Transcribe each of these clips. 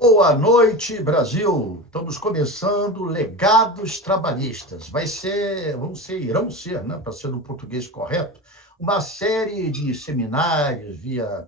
Boa noite, Brasil. Estamos começando Legados Trabalhistas. Irão ser, né, para ser no português correto, uma série de seminários via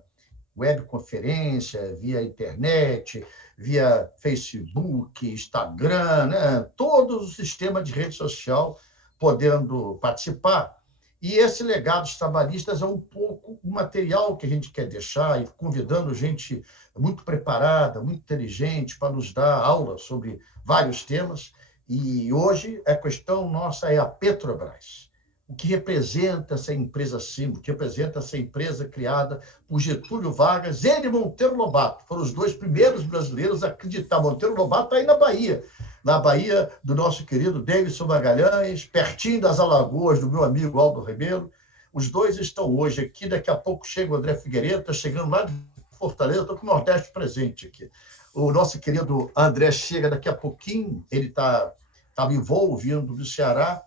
webconferência, via internet, via Facebook, Instagram, né, todo o sistema de rede social podendo participar. E esse Legados Trabalhistas é um pouco o material que a gente quer deixar e convidando gente muito preparada, muito inteligente para nos dar aula sobre vários temas. E hoje a questão nossa é a Petrobras. O que representa essa empresa símbolo, o que representa essa empresa criada por Getúlio Vargas e Monteiro Lobato. Foram os dois primeiros brasileiros a acreditar. Monteiro Lobato está aí na Bahia do nosso querido Davidson Magalhães, pertinho das Alagoas, do meu amigo Aldo Ribeiro. Os dois estão hoje aqui, daqui a pouco chega o André Figueiredo, está chegando lá de Fortaleza, estou com o Nordeste presente aqui. O nosso querido André chega daqui a pouquinho, ele estava em voo vindo do Ceará,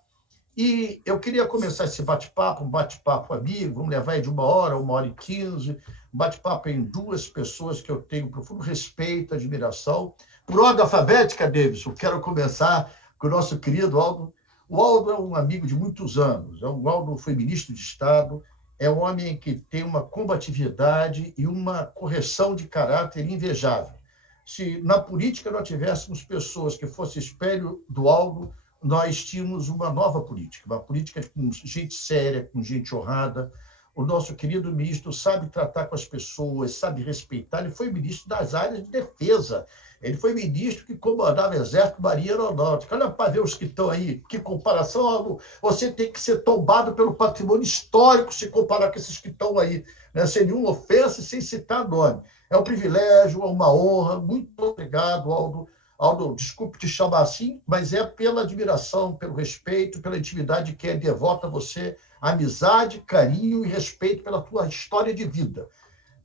e eu queria começar esse bate-papo, um bate-papo amigo, vamos levar aí de 1 hora e 15, um bate-papo em duas pessoas que eu tenho profundo respeito, admiração. Por ordem alfabética, Davidson, quero começar com o nosso querido Aldo. O Aldo é um amigo de muitos anos, o Aldo foi ministro de Estado, é um homem que tem uma combatividade e uma correção de caráter invejável. Se na política nós tivéssemos pessoas que fossem espelho do Aldo, nós tínhamos uma nova política, uma política com gente séria, com gente honrada. O nosso querido ministro sabe tratar com as pessoas, sabe respeitar. Ele foi ministro das áreas de defesa. Ele foi ministro que comandava Exército, Marinha e Aeronáutica. Olha para ver os que estão aí. Que comparação. Você tem que ser tombado pelo patrimônio histórico se comparar com esses que estão aí, né? Sem nenhuma ofensa e sem citar nome. É um privilégio, é uma honra. Muito obrigado, Aldo. Aldo, desculpe te chamar assim, mas é pela admiração, pelo respeito, pela intimidade que é devota a você, amizade, carinho e respeito pela tua história de vida.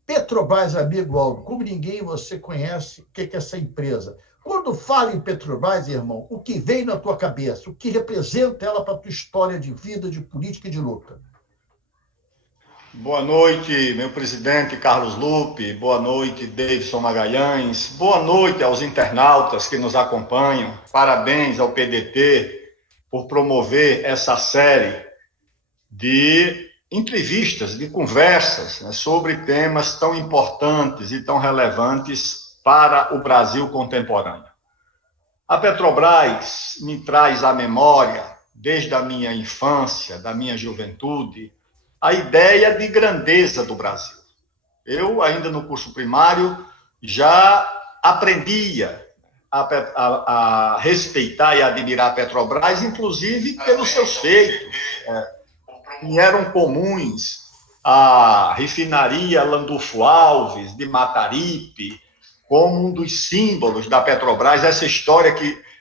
Petrobras, amigo Aldo, como ninguém você conhece o que é essa empresa. Quando fala em Petrobras, irmão, o que vem na tua cabeça? O que representa ela para a tua história de vida, de política e de luta? Boa noite, meu presidente Carlos Lupe. Boa noite, Davidson Magalhães. Boa noite aos internautas que nos acompanham. Parabéns ao PDT por promover essa série de entrevistas, de conversas, né, sobre temas tão importantes e tão relevantes para o Brasil contemporâneo. A Petrobras me traz à memória, desde a minha infância, da minha juventude, a ideia de grandeza do Brasil. Eu, ainda no curso primário, já aprendia a respeitar e admirar a Petrobras, inclusive pelos seus feitos. Que eram comuns a refinaria Landulfo Alves, de Mataripe, como um dos símbolos da Petrobras. Essa história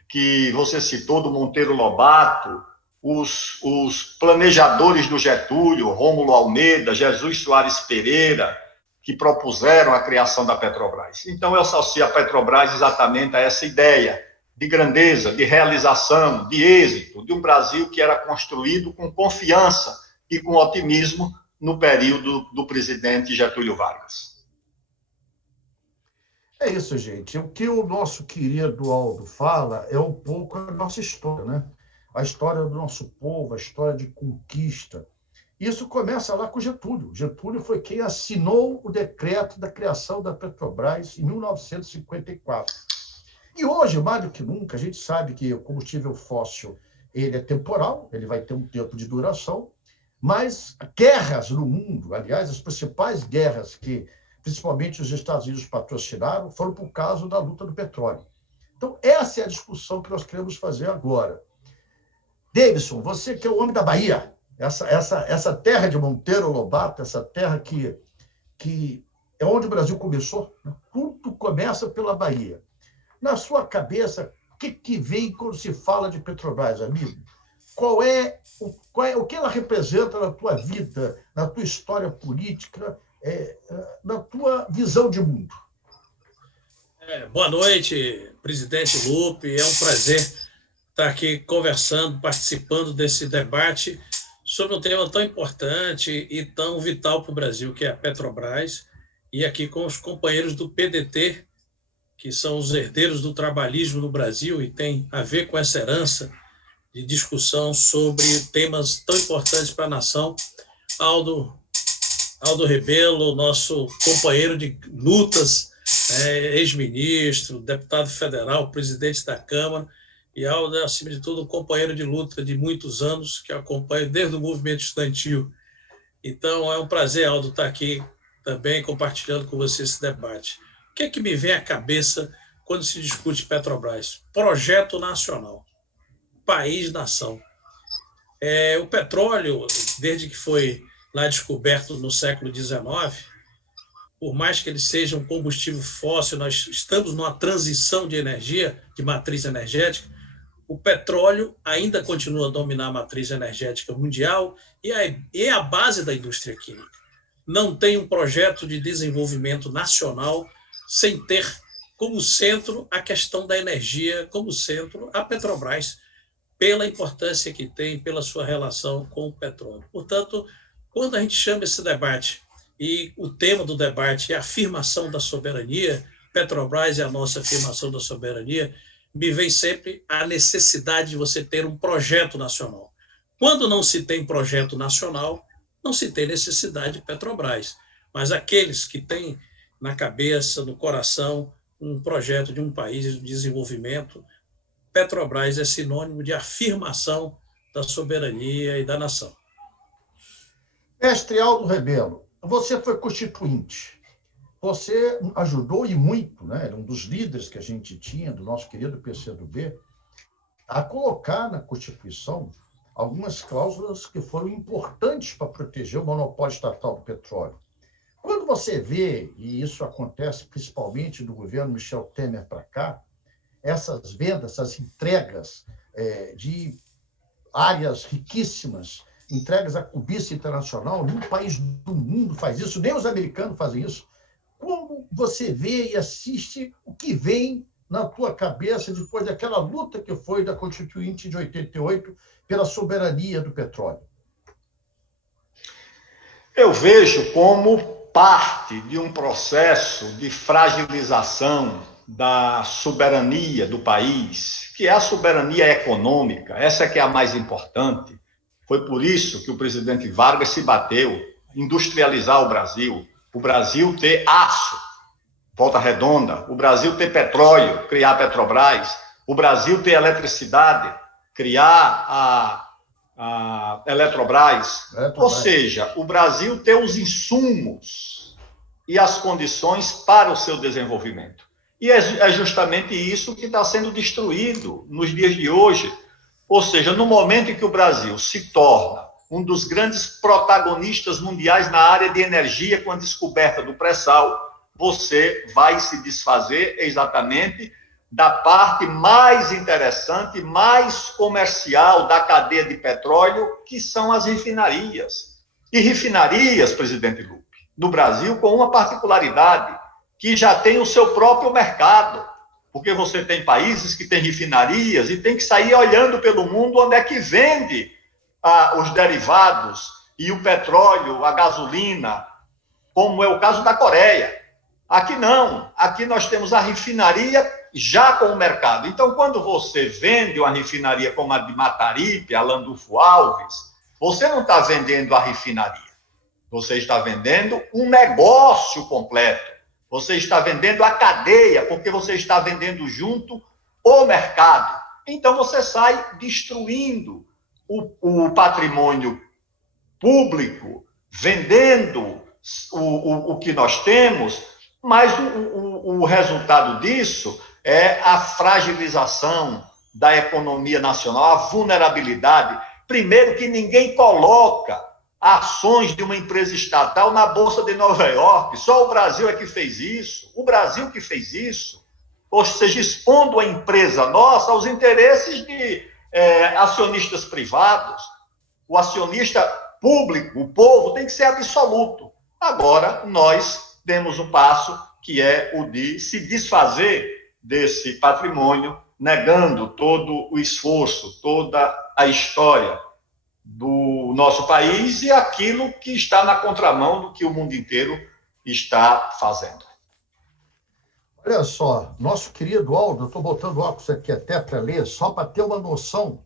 que você citou do Monteiro Lobato, os planejadores do Getúlio, Rômulo Almeida, Jesus Soares Pereira, que propuseram a criação da Petrobras. Então, eu associo a Petrobras exatamente a essa ideia de grandeza, de realização, de êxito, de um Brasil que era construído com confiança e com otimismo no período do presidente Getúlio Vargas. É isso, gente. O que o nosso querido Aldo fala é um pouco a nossa história, né? A história do nosso povo, a história de conquista. Isso começa lá com Getúlio. Getúlio foi quem assinou o decreto da criação da Petrobras em 1954. E hoje, mais do que nunca, a gente sabe que o combustível fóssil ele é temporal, ele vai ter um tempo de duração, mas guerras no mundo, aliás, as principais guerras que principalmente os Estados Unidos patrocinaram, foram por causa da luta do petróleo. Então, essa é a discussão que nós queremos fazer agora. Davidson, você que é o homem da Bahia, essa terra de Monteiro Lobato, essa terra que é onde o Brasil começou, né? Tudo começa pela Bahia. Na sua cabeça, o que vem quando se fala de Petrobras, amigo? O que ela representa na tua vida, na tua história política, na tua visão de mundo? Boa noite, presidente Lupe. É um prazer estar aqui conversando, participando desse debate sobre um tema tão importante e tão vital para o Brasil, que é a Petrobras, e aqui com os companheiros do PDT, que são os herdeiros do trabalhismo no Brasil e tem a ver com essa herança de discussão sobre temas tão importantes para a nação. Aldo Rebelo, nosso companheiro de lutas, ex-ministro, deputado federal, presidente da Câmara, e Aldo, acima de tudo, um companheiro de luta de muitos anos, que eu acompanho desde o movimento estudantil. Então, é um prazer, Aldo, estar aqui também compartilhando com você esse debate. O que é que me vem à cabeça quando se discute Petrobras? Projeto nacional, país-nação. O petróleo, desde que foi lá descoberto no século XIX, por mais que ele seja um combustível fóssil, nós estamos numa transição de energia, de matriz energética, o petróleo ainda continua a dominar a matriz energética mundial e é a base da indústria química. Não tem um projeto de desenvolvimento nacional sem ter como centro a questão da energia, como centro a Petrobras, pela importância que tem, pela sua relação com o petróleo. Portanto, quando a gente chama esse debate, e o tema do debate é a afirmação da soberania, Petrobras é a nossa afirmação da soberania, me vem sempre a necessidade de você ter um projeto nacional. Quando não se tem projeto nacional, não se tem necessidade de Petrobras. Mas aqueles que têm na cabeça, no coração, um projeto de um país de desenvolvimento, Petrobras é sinônimo de afirmação da soberania e da nação. Mestre Aldo Rebelo, você foi constituinte. Você ajudou e muito, né? Era um dos líderes que a gente tinha, do nosso querido PCdoB, a colocar na Constituição algumas cláusulas que foram importantes para proteger o monopólio estatal do petróleo. Quando você vê, e isso acontece principalmente do governo Michel Temer para cá, essas vendas, essas entregas de áreas riquíssimas, entregas à cobiça internacional, nenhum país do mundo faz isso, nem os americanos fazem isso. Como você vê e assiste o que vem na tua cabeça depois daquela luta que foi da Constituinte de 88 pela soberania do petróleo? Eu vejo como parte de um processo de fragilização da soberania do país, que é a soberania econômica, essa que é a mais importante. Foi por isso que o presidente Vargas se bateu, industrializar o Brasil ter aço, Volta Redonda, o Brasil ter petróleo, criar a Petrobras, o Brasil ter eletricidade, criar a Eletrobras. Ou seja, o Brasil ter os insumos e as condições para o seu desenvolvimento. E é justamente isso que está sendo destruído nos dias de hoje. Ou seja, no momento em que o Brasil se torna um dos grandes protagonistas mundiais na área de energia com a descoberta do pré-sal, você vai se desfazer exatamente da parte mais interessante, mais comercial da cadeia de petróleo, que são as refinarias. E refinarias, presidente Lupe, no Brasil, com uma particularidade, que já tem o seu próprio mercado, porque você tem países que têm refinarias e tem que sair olhando pelo mundo onde é que vende os derivados e o petróleo, a gasolina, como é o caso da Coreia. Aqui não, aqui nós temos a refinaria já com o mercado. Então, quando você vende uma refinaria como a de Mataripe, a Landulfo Alves, você não está vendendo a refinaria, você está vendendo um negócio completo. Você está vendendo a cadeia, porque você está vendendo junto o mercado. Então, você sai destruindo o patrimônio público, vendendo o que nós temos, mas o resultado disso é a fragilização da economia nacional, a vulnerabilidade. Primeiro, que ninguém coloca ações de uma empresa estatal na Bolsa de Nova York. Só o Brasil é que fez isso. O Brasil que fez isso. Ou seja, expondo a empresa nossa aos interesses de acionistas privados. O acionista público, o povo, tem que ser absoluto. Agora, nós temos um passo que é o de se desfazer desse patrimônio, negando todo o esforço, toda a história do nosso país e aquilo que está na contramão do que o mundo inteiro está fazendo. Olha só, nosso querido Aldo, eu estou botando óculos aqui até para ler, só para ter uma noção.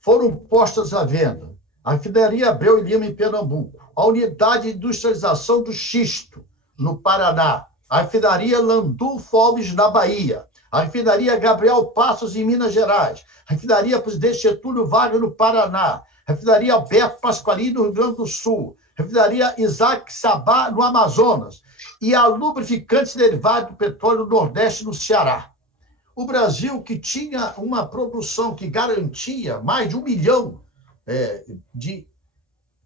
Foram postas à venda a refinaria Abreu e Lima, em Pernambuco, a unidade de industrialização do xisto, no Paraná, a refinaria Landulfo Alves, na Bahia, a refinaria Gabriel Passos, em Minas Gerais, a refinaria Presidente Getúlio Vargas, no Paraná, a refinaria Alberto Pasqualini, no Rio Grande do Sul, a refinaria Isaac Sabá, no Amazonas, e a lubrificantes derivados do petróleo do Nordeste, no Ceará. O Brasil, que tinha uma produção que garantia mais de 1 milhão de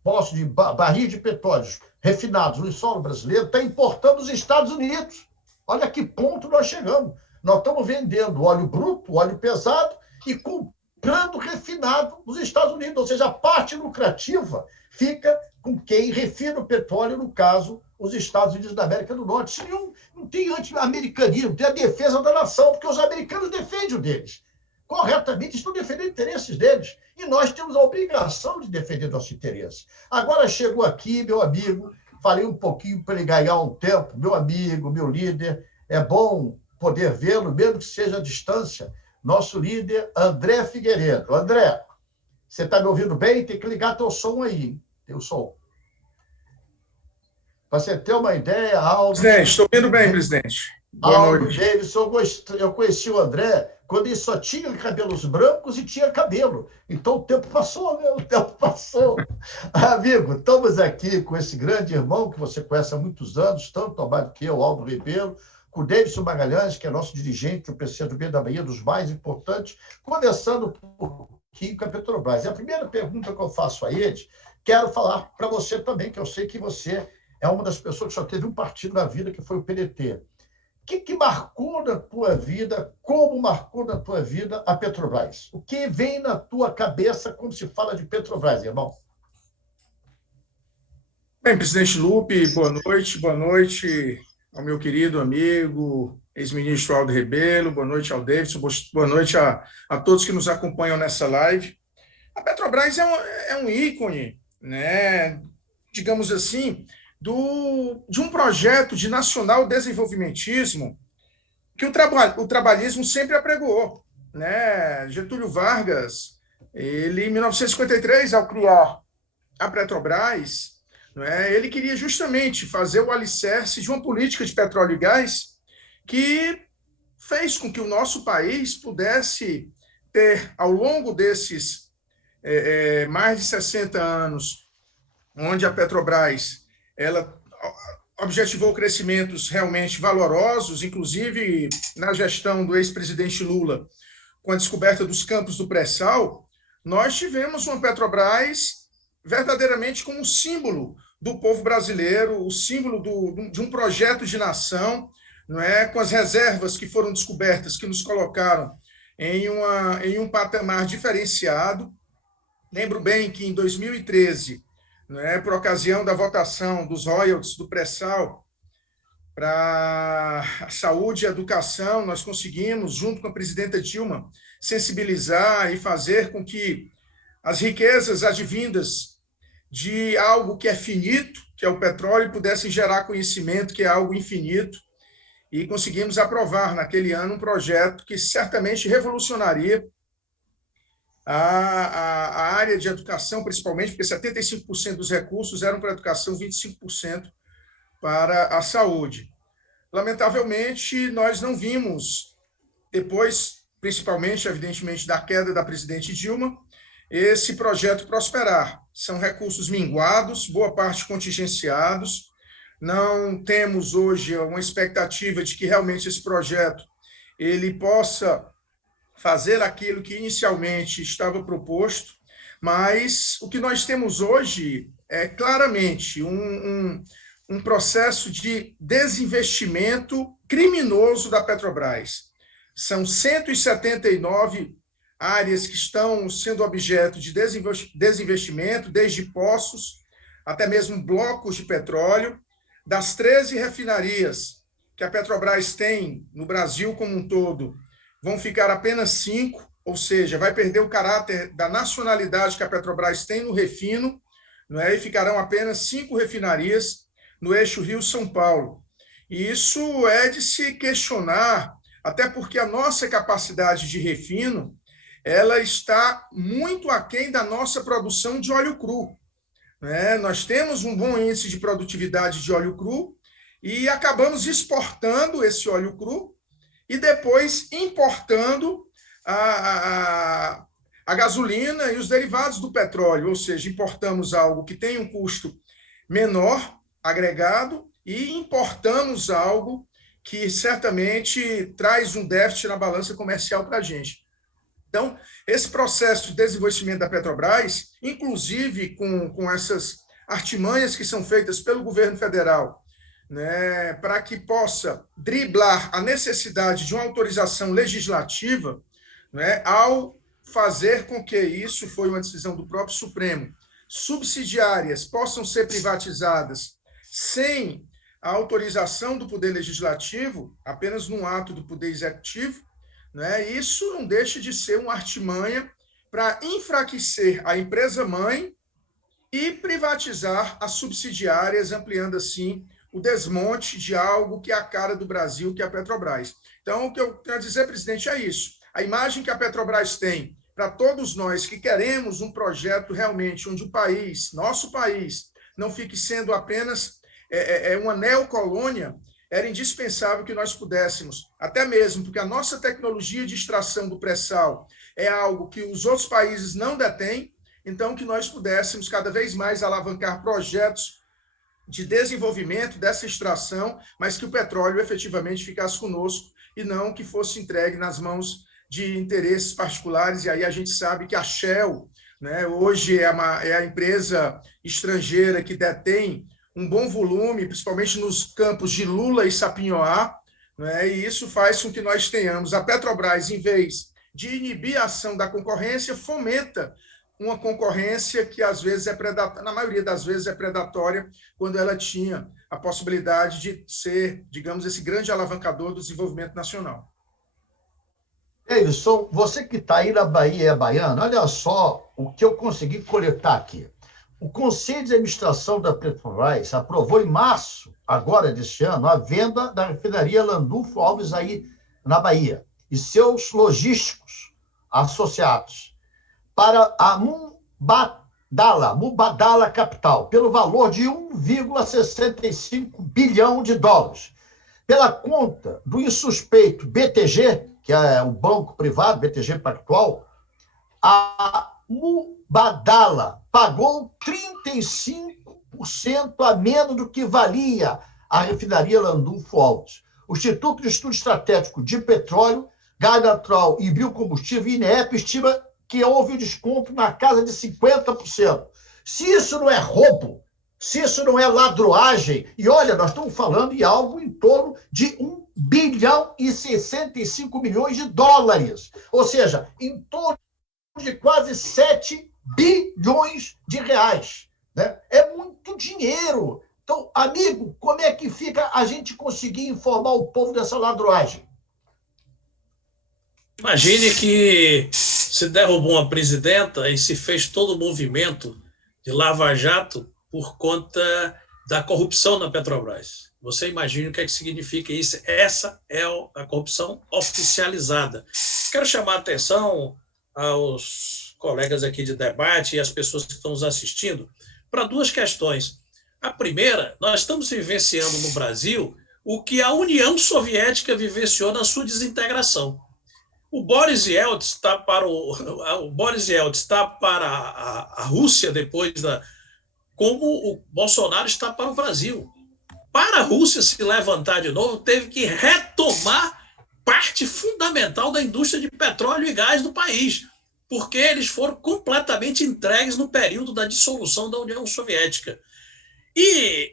postos de barris de petróleo refinados no solo brasileiro, está importando dos Estados Unidos. Olha a que ponto nós chegamos. Nós estamos vendendo óleo bruto, óleo pesado e comprando refinado nos Estados Unidos. Ou seja, a parte lucrativa fica com quem refina o petróleo, no caso, os Estados Unidos da América do Norte. Isso não tem anti-americanismo, tem a defesa da nação, porque os americanos defendem o deles. Corretamente, estão defendendo interesses deles. E nós temos a obrigação de defender nossos interesses. Agora chegou aqui, meu amigo, falei um pouquinho para ele ganhar um tempo, meu amigo, meu líder, é bom poder vê-lo, mesmo que seja à distância, nosso líder, André Figueiredo. André, você está me ouvindo bem? Tem que ligar teu som aí, hein? Teu som. Para você ter uma ideia, Aldo... Presidente, estou ouvindo bem, presidente. Boa Aldo noite. Davidson, eu conheci o André quando ele só tinha cabelos brancos e tinha cabelo. Então o tempo passou, né? O tempo passou. Amigo, estamos aqui com esse grande irmão que você conhece há muitos anos, tanto mais do que eu, Aldo Ribeiro, com o Davidson Magalhães, que é nosso dirigente do PCdoB da Bahia, dos mais importantes, conversando um pouquinho com a Petrobras. E a primeira pergunta que eu faço a eles, quero falar para você também, que eu sei que você é uma das pessoas que só teve um partido na vida, que foi o PDT. O que marcou na tua vida, como marcou na tua vida a Petrobras? O que vem na tua cabeça quando se fala de Petrobras, irmão? Bem, presidente Lupe, boa noite ao meu querido amigo, ex-ministro Aldo Rebelo, boa noite ao Davidson, boa noite a todos que nos acompanham nessa live. A Petrobras é um ícone, né, digamos assim, de um projeto de nacional desenvolvimentismo que o trabalhismo sempre apregoou, né? Getúlio Vargas, ele, em 1953, ao criar a Petrobras, né, ele queria justamente fazer o alicerce de uma política de petróleo e gás que fez com que o nosso país pudesse ter, ao longo desses mais de 60 anos, onde a Petrobras ela objetivou crescimentos realmente valorosos, inclusive na gestão do ex-presidente Lula, com a descoberta dos campos do pré-sal, nós tivemos uma Petrobras verdadeiramente como um símbolo do povo brasileiro, o símbolo de um projeto de nação, não é? Com as reservas que foram descobertas, que nos colocaram em um patamar diferenciado. Lembro bem que em 2013, né, por ocasião da votação dos royalties do pré-sal para a saúde e a educação, nós conseguimos, junto com a presidenta Dilma, sensibilizar e fazer com que as riquezas advindas de algo que é finito, que é o petróleo, pudessem gerar conhecimento, que é algo infinito, e conseguimos aprovar naquele ano um projeto que certamente revolucionaria a área de educação, principalmente, porque 75% dos recursos eram para a educação, 25% para a saúde. Lamentavelmente, nós não vimos, depois, principalmente, evidentemente, da queda da presidente Dilma, esse projeto prosperar. São recursos minguados, boa parte contingenciados. Não temos hoje uma expectativa de que realmente esse projeto ele possa fazer aquilo que inicialmente estava proposto, mas o que nós temos hoje é claramente um processo de desinvestimento criminoso da Petrobras. São 179 áreas que estão sendo objeto de desinvestimento, desde poços até mesmo blocos de petróleo. Das 13 refinarias que a Petrobras tem no Brasil como um todo, vão ficar apenas 5, ou seja, vai perder o caráter da nacionalidade que a Petrobras tem no refino, não é? E ficarão apenas 5 refinarias no eixo Rio-São Paulo. E isso é de se questionar, até porque a nossa capacidade de refino ela está muito aquém da nossa produção de óleo cru, né? Nós temos um bom índice de produtividade de óleo cru e acabamos exportando esse óleo cru e depois importando a gasolina e os derivados do petróleo, ou seja, importamos algo que tem um custo menor, agregado, e importamos algo que certamente traz um déficit na balança comercial para a gente. Então, esse processo de desenvolvimento da Petrobras, inclusive com essas artimanhas que são feitas pelo governo federal, né, para que possa driblar a necessidade de uma autorização legislativa, né, ao fazer com que isso, foi uma decisão do próprio Supremo, subsidiárias possam ser privatizadas sem a autorização do Poder Legislativo, apenas num ato do Poder Executivo, né, isso não deixa de ser uma artimanha para enfraquecer a empresa-mãe e privatizar as subsidiárias, ampliando assim o desmonte de algo que é a cara do Brasil, que é a Petrobras. Então, o que eu quero dizer, presidente, é isso. A imagem que a Petrobras tem para todos nós que queremos um projeto realmente onde o país, nosso país, não fique sendo apenas uma neocolônia, era indispensável que nós pudéssemos, até mesmo porque a nossa tecnologia de extração do pré-sal é algo que os outros países não detêm, então que nós pudéssemos cada vez mais alavancar projetos de desenvolvimento dessa extração, mas que o petróleo efetivamente ficasse conosco e não que fosse entregue nas mãos de interesses particulares. E aí a gente sabe que a Shell, né, hoje é a empresa estrangeira que detém um bom volume, principalmente nos campos de Lula e Sapinhoá, né, e isso faz com que nós tenhamos a Petrobras, em vez de inibir a ação da concorrência, fomenta uma concorrência que, às vezes, na maioria das vezes, é predatória, quando ela tinha a possibilidade de ser, digamos, esse grande alavancador do desenvolvimento nacional. Davidson, você que está aí na Bahia, é baiano, olha só o que eu consegui coletar aqui. O Conselho de Administração da Petrobras aprovou em março, agora deste ano, a venda da refinaria Landulfo Alves aí na Bahia e seus logísticos associados para a Mubadala Capital, pelo valor de 1,65 bilhão de dólares. Pela conta do insuspeito BTG, que é o banco privado, BTG Pactual, a Mubadala pagou 35% a menos do que valia a refinaria Landulfo Alves. O Instituto de Estudo Estratégico de Petróleo, Gás Natural e Biocombustível, INEP, estima que houve um desconto na casa de 50%. Se isso não é roubo, se isso não é ladroagem, e olha, nós estamos falando de algo em torno de 1 bilhão e 65 milhões de dólares, ou seja, em torno de quase 7 bilhões de reais. Né? É muito dinheiro. Então, amigo, como é que fica a gente conseguir informar o povo dessa ladroagem? Imagine que se derrubou uma presidenta e se fez todo o movimento de Lava Jato por conta da corrupção na Petrobras. Você imagina o que é que significa isso? Essa é a corrupção oficializada. Quero chamar a atenção aos colegas aqui de debate e às pessoas que estão nos assistindo para duas questões. A primeira, nós estamos vivenciando no Brasil o que a União Soviética vivenciou na sua desintegração. O Boris Yeltsin está para a Rússia depois como o Bolsonaro está para o Brasil. Para a Rússia se levantar de novo, teve que retomar parte fundamental da indústria de petróleo e gás do país, porque eles foram completamente entregues no período da dissolução da União Soviética. E,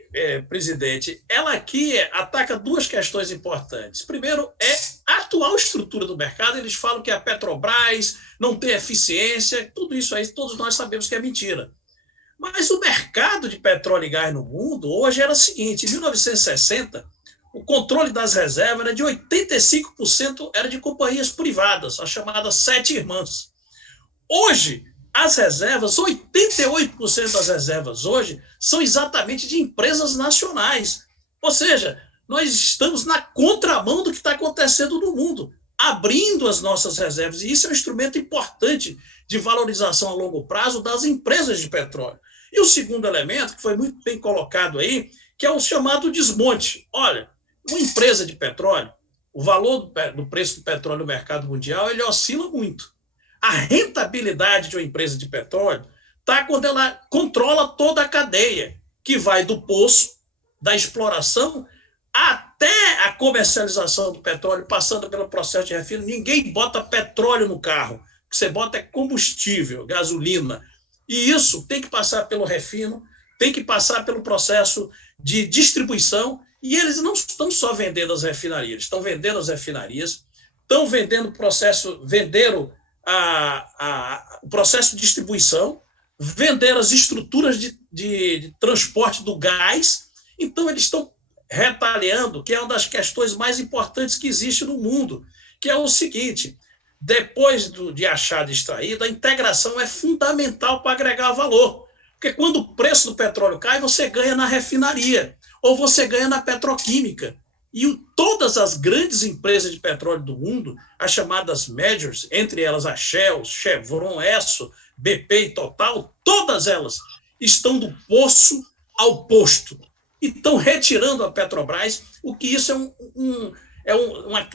presidente, ela aqui ataca duas questões importantes. Primeiro, é a atual estrutura do mercado. Eles falam que a Petrobras não tem eficiência, tudo isso aí todos nós sabemos que é mentira. Mas o mercado de petróleo e gás no mundo hoje era o seguinte: em 1960, o controle das reservas era de 85% era de companhias privadas, as chamadas Sete Irmãs. Hoje, as reservas, 88% das reservas hoje, são exatamente de empresas nacionais. Ou seja, nós estamos na contramão do que está acontecendo no mundo, abrindo as nossas reservas. E isso é um instrumento importante de valorização a longo prazo das empresas de petróleo. E o segundo elemento, que foi muito bem colocado aí, que é o chamado desmonte. Olha, uma empresa de petróleo, o valor do preço do petróleo no mercado mundial, ele oscila muito. A rentabilidade de uma empresa de petróleo está quando ela controla toda a cadeia, que vai do poço, da exploração, até a comercialização do petróleo, passando pelo processo de refino. Ninguém bota petróleo no carro. O que você bota é combustível, gasolina. E isso tem que passar pelo refino, tem que passar pelo processo de distribuição. E eles não estão só vendendo as refinarias, estão vendendo as refinarias, estão vendendo o processo, venderam o processo de distribuição, venderam as estruturas de transporte do gás. Então, eles estão retaliando, que é uma das questões mais importantes que existe no mundo, que é o seguinte: depois de achar extraído, a integração é fundamental para agregar valor. Porque quando o preço do petróleo cai, você ganha na refinaria, ou você ganha na petroquímica. E todas as grandes empresas de petróleo do mundo, as chamadas majors, entre elas a Shell, Chevron, Esso, BP e Total, todas elas estão do poço ao posto. E estão retirando a Petrobras, o que isso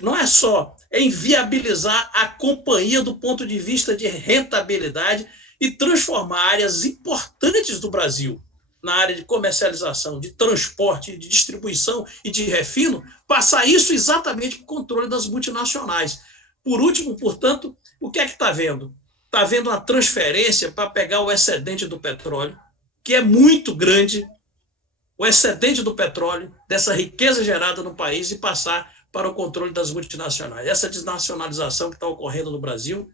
não é só, é inviabilizar a companhia do ponto de vista de rentabilidade e transformar áreas importantes do Brasil na área de comercialização, de transporte, de distribuição e de refino, passar isso exatamente para o controle das multinacionais. Por último, portanto, o que é que está vendo? Está vendo uma transferência para pegar o excedente do petróleo, que é muito grande, o excedente do petróleo, dessa riqueza gerada no país, e passar para o controle das multinacionais. Essa desnacionalização que está ocorrendo no Brasil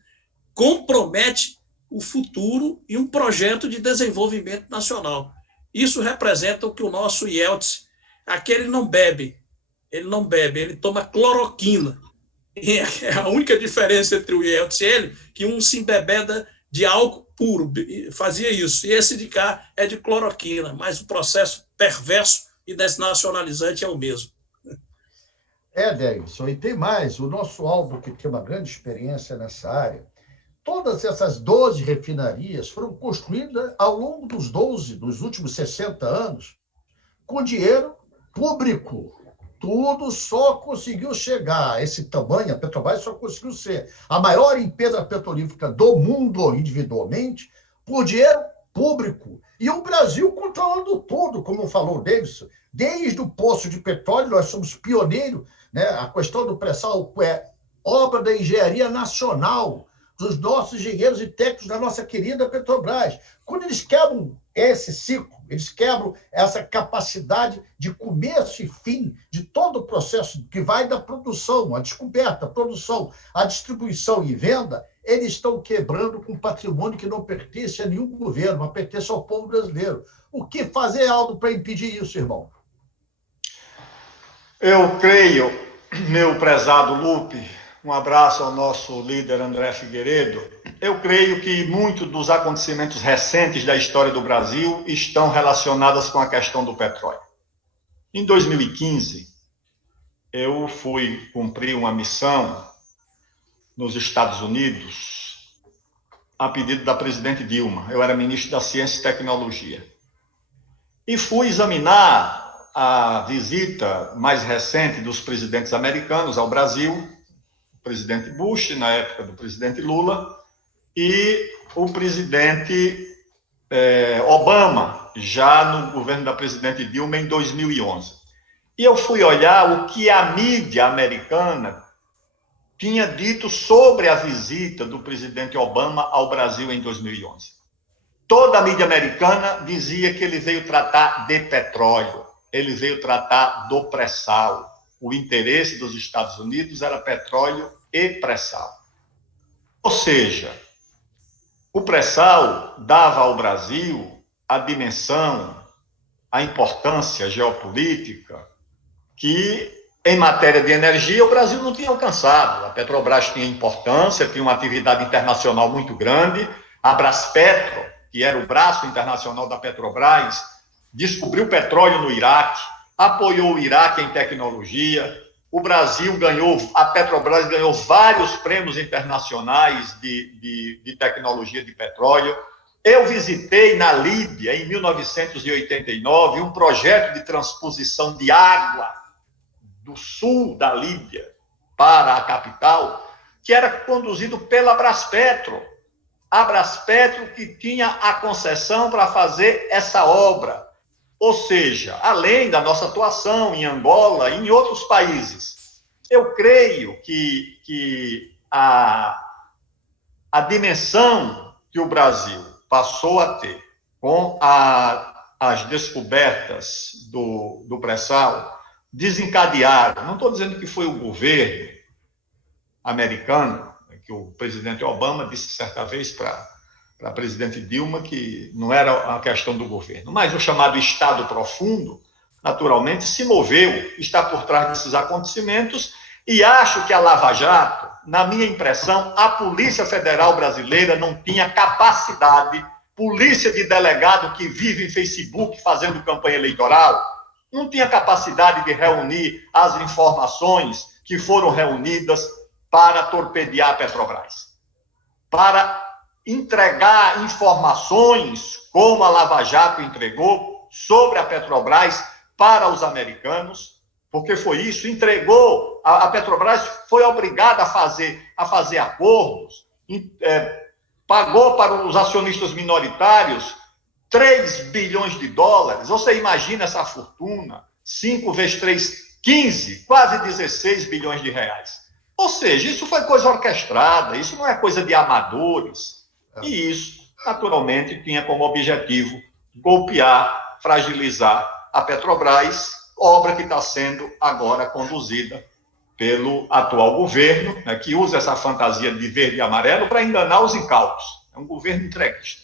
compromete o futuro e um projeto de desenvolvimento nacional. Isso representa o que o nosso Yeltsin, aquele não bebe, ele toma cloroquina. E a única diferença entre o Yeltsin e ele, que um se embebeda de álcool puro, fazia isso, e esse de cá é de cloroquina, mas o processo perverso e desnacionalizante é o mesmo. Davidson, e tem mais, o nosso Aldo, que tem uma grande experiência nessa área, todas essas 12 refinarias foram construídas ao longo dos últimos 60 anos, com dinheiro público. Tudo só conseguiu chegar a esse tamanho, a Petrobras só conseguiu ser a maior empresa petrolífera do mundo individualmente, por dinheiro público. E o Brasil controlando tudo, como falou o Davidson, desde o poço de petróleo, nós somos pioneiros, né? A questão do pré-sal é obra da engenharia nacional, dos nossos engenheiros e técnicos da nossa querida Petrobras. Quando eles quebram esse ciclo, eles quebram essa capacidade de começo e fim de todo o processo que vai da produção, a descoberta, a produção, a distribuição e venda, eles estão quebrando com um patrimônio que não pertence a nenhum governo, mas pertence ao povo brasileiro. O que fazer, Aldo, para impedir isso, irmão? Eu creio, meu prezado Lupe, um abraço ao nosso líder André Figueiredo. Eu creio que muitos dos acontecimentos recentes da história do Brasil estão relacionados com a questão do petróleo. Em 2015, eu fui cumprir uma missão nos Estados Unidos a pedido da presidente Dilma. Eu era ministro da Ciência e Tecnologia. E fui examinar a visita mais recente dos presidentes americanos ao Brasil, o presidente Bush, na época do presidente Lula, e o presidente Obama, já no governo da presidente Dilma, em 2011. E eu fui olhar o que a mídia americana tinha dito sobre a visita do presidente Obama ao Brasil em 2011. Toda a mídia americana dizia que ele veio tratar de petróleo, ele veio tratar do pré-sal. O interesse dos Estados Unidos era petróleo e pré-sal. Ou seja, o pré-sal dava ao Brasil a dimensão, a importância geopolítica que, em matéria de energia, o Brasil não tinha alcançado. A Petrobras tinha importância, tinha uma atividade internacional muito grande. A Braspetro, que era o braço internacional da Petrobras, descobriu petróleo no Iraque, apoiou o Iraque em tecnologia. O Brasil ganhou, a Petrobras ganhou vários prêmios internacionais de tecnologia de petróleo. Eu visitei na Líbia, em 1989, um projeto de transposição de água do sul da Líbia para a capital, que era conduzido pela Braspetro. A Braspetro que tinha a concessão para fazer essa obra. Ou seja, além da nossa atuação em Angola e em outros países, eu creio que a dimensão que o Brasil passou a ter com as descobertas do pré-sal desencadearam, não estou dizendo que foi o governo americano, que o presidente Obama disse certa vez para a presidente Dilma que não era a questão do governo, mas o chamado Estado Profundo, naturalmente, se moveu, está por trás desses acontecimentos, e acho que a Lava Jato, na minha impressão, a Polícia Federal Brasileira não tinha capacidade, polícia de delegado que vive em Facebook fazendo campanha eleitoral, não tinha capacidade de reunir as informações que foram reunidas para torpedear a Petrobras, para entregar informações, como a Lava Jato entregou, sobre a Petrobras para os americanos, porque foi isso, entregou, a Petrobras foi obrigada a fazer acordos, pagou para os acionistas minoritários 3 bilhões de dólares, você imagina essa fortuna, 5 vezes 3, 15, quase 16 bilhões de reais. Ou seja, isso foi coisa orquestrada, isso não é coisa de amadores. E isso, naturalmente, tinha como objetivo golpear, fragilizar a Petrobras, obra que está sendo agora conduzida pelo atual governo, né, que usa essa fantasia de verde e amarelo para enganar os incautos. É um governo entreguista.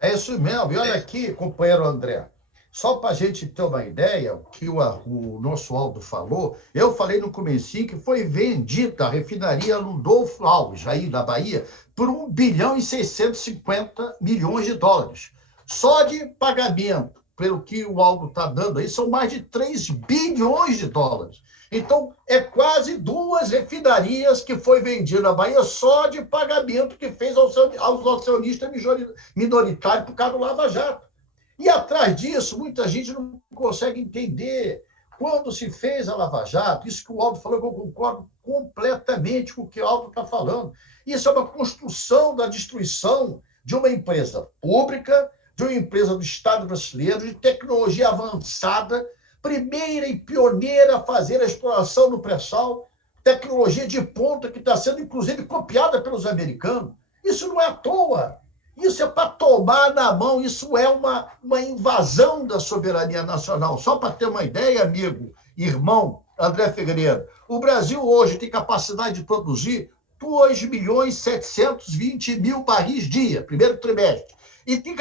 É isso mesmo. E olha aqui, companheiro André, só para a gente ter uma ideia, o que o nosso Aldo falou, eu falei no comecinho que foi vendida a refinaria Ludolfo Alves, aí na Bahia, por 1 bilhão e 650 milhões de dólares. Só de pagamento, pelo que o Aldo está dando aí, são mais de 3 bilhões de dólares. Então, é quase 2 refinarias que foi vendida na Bahia só de pagamento que fez aos acionistas minoritários por causa do Lava Jato. E atrás disso, muita gente não consegue entender. Quando se fez a Lava Jato, isso que o Aldo falou, eu concordo completamente com o que o Aldo está falando. Isso é uma construção da destruição de uma empresa pública, de uma empresa do Estado brasileiro, de tecnologia avançada, primeira e pioneira a fazer a exploração do pré-sal, tecnologia de ponta que está sendo, inclusive, copiada pelos americanos. Isso não é à toa. Isso é para tomar na mão, isso é uma invasão da soberania nacional. Só para ter uma ideia, amigo, irmão André Figueiredo, o Brasil hoje tem capacidade de produzir 2.720.000 barris dia, primeiro trimestre, e tem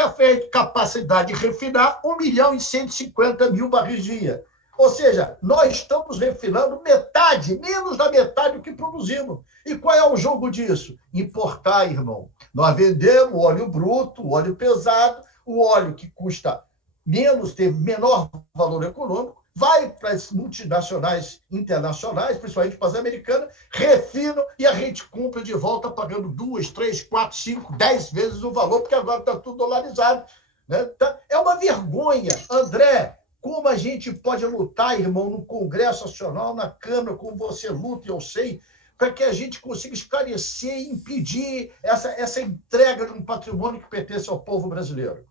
capacidade de refinar 1.150.000 barris dia. Ou seja, nós estamos refinando metade, menos da metade do que produzimos. E qual é o jogo disso? Importar, irmão. Nós vendemos o óleo bruto, o óleo pesado, o óleo que custa menos, tem menor valor econômico, vai para as multinacionais internacionais, principalmente para as americanas, refinam e a gente compra de volta pagando 2, 3, 4, 5, 10 vezes o valor, porque agora está tudo dolarizado. Né? É uma vergonha. André, como a gente pode lutar, irmão, no Congresso Nacional, na Câmara, como você luta, eu sei, para que a gente consiga esclarecer e impedir essa entrega de um patrimônio que pertence ao povo brasileiro?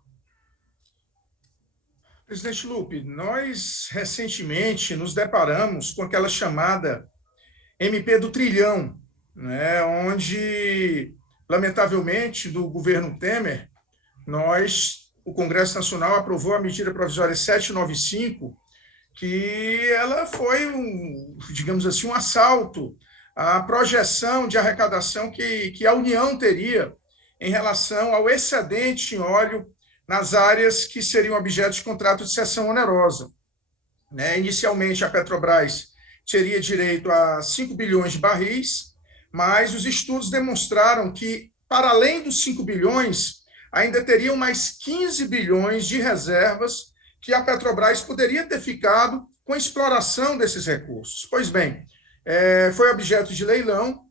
Presidente Lupe, nós recentemente nos deparamos com aquela chamada MP do trilhão, né, onde, lamentavelmente, do governo Temer, o Congresso Nacional aprovou a medida provisória 795, que ela foi, digamos assim, um assalto à projeção de arrecadação que a União teria em relação ao excedente em óleo nas áreas que seriam objeto de contrato de cessão onerosa. Inicialmente, a Petrobras teria direito a 5 bilhões de barris, mas os estudos demonstraram que, para além dos 5 bilhões, ainda teriam mais 15 bilhões de reservas que a Petrobras poderia ter ficado com a exploração desses recursos. Pois bem, foi objeto de leilão.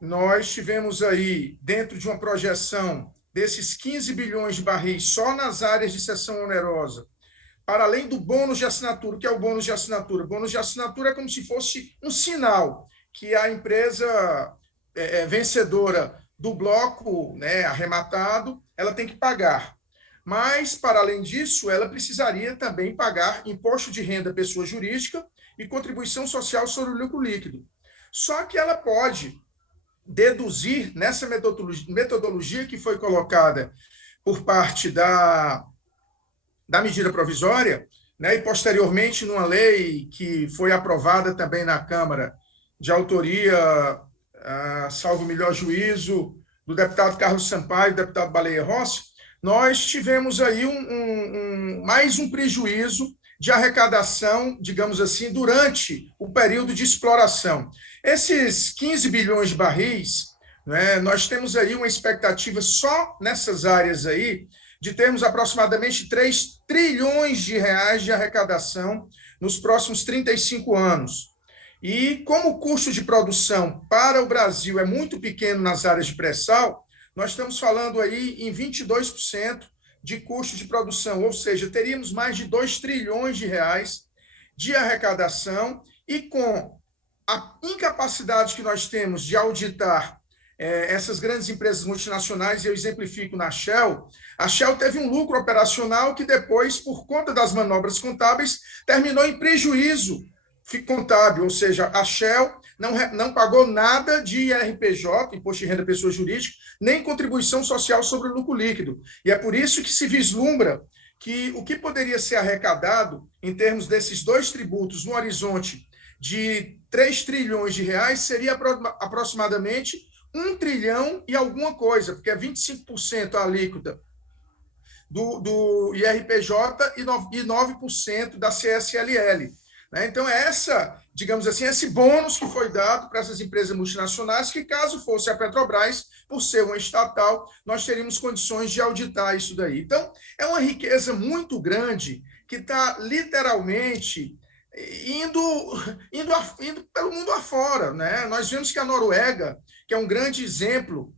Nós tivemos aí, dentro de uma projeção desses 15 bilhões de barris só nas áreas de cessão onerosa, para além do bônus de assinatura. O que é o bônus de assinatura? O bônus de assinatura é como se fosse um sinal que a empresa vencedora do bloco, né, arrematado, ela tem que pagar. Mas, para além disso, ela precisaria também pagar imposto de renda pessoa jurídica e contribuição social sobre o lucro líquido. Só que ela pode deduzir nessa metodologia que foi colocada por parte da medida provisória, né, e posteriormente numa lei que foi aprovada também na Câmara, de autoria, salvo melhor juízo, do deputado Carlos Sampaio e do deputado Baleia Rossi, nós tivemos aí mais um prejuízo de arrecadação, digamos assim, durante o período de exploração. Esses 15 bilhões de barris, né, nós temos aí uma expectativa só nessas áreas aí de termos aproximadamente 3 trilhões de reais de arrecadação nos próximos 35 anos. E como o custo de produção para o Brasil é muito pequeno nas áreas de pré-sal, nós estamos falando aí em 22% de custo de produção, ou seja, teríamos mais de 2 trilhões de reais de arrecadação, e com a incapacidade que nós temos de auditar essas grandes empresas multinacionais, eu exemplifico na Shell, a Shell teve um lucro operacional que depois, por conta das manobras contábeis, terminou em prejuízo contábil, ou seja, a Shell não pagou nada de IRPJ, Imposto de Renda Pessoa Jurídica, nem contribuição social sobre o lucro líquido. E é por isso que se vislumbra que o que poderia ser arrecadado em termos desses dois tributos no horizonte de 3 trilhões de reais seria aproximadamente 1 trilhão e alguma coisa, porque é 25% a alíquota do IRPJ e 9% da CSLL. Então, digamos assim, esse bônus que foi dado para essas empresas multinacionais, que caso fosse a Petrobras, por ser uma estatal, nós teríamos condições de auditar isso daí. Então, é uma riqueza muito grande que está literalmente indo pelo mundo afora, né? Nós vemos que a Noruega, que é um grande exemplo,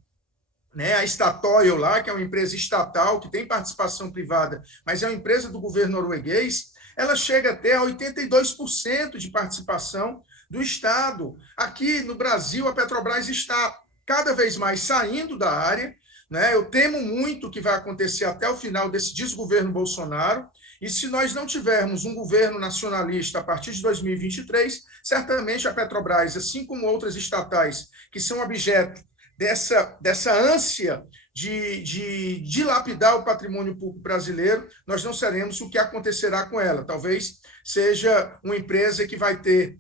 né, a Statoil lá, que é uma empresa estatal, que tem participação privada, mas é uma empresa do governo norueguês, ela chega até a 82% de participação do Estado. Aqui no Brasil, a Petrobras está cada vez mais saindo da área, né? Eu temo muito o que vai acontecer até o final desse desgoverno Bolsonaro, e se nós não tivermos um governo nacionalista a partir de 2023, certamente a Petrobras, assim como outras estatais que são objeto dessa ânsia de dilapidar o patrimônio público brasileiro, nós não seremos o que acontecerá com ela. Talvez seja uma empresa que vai ter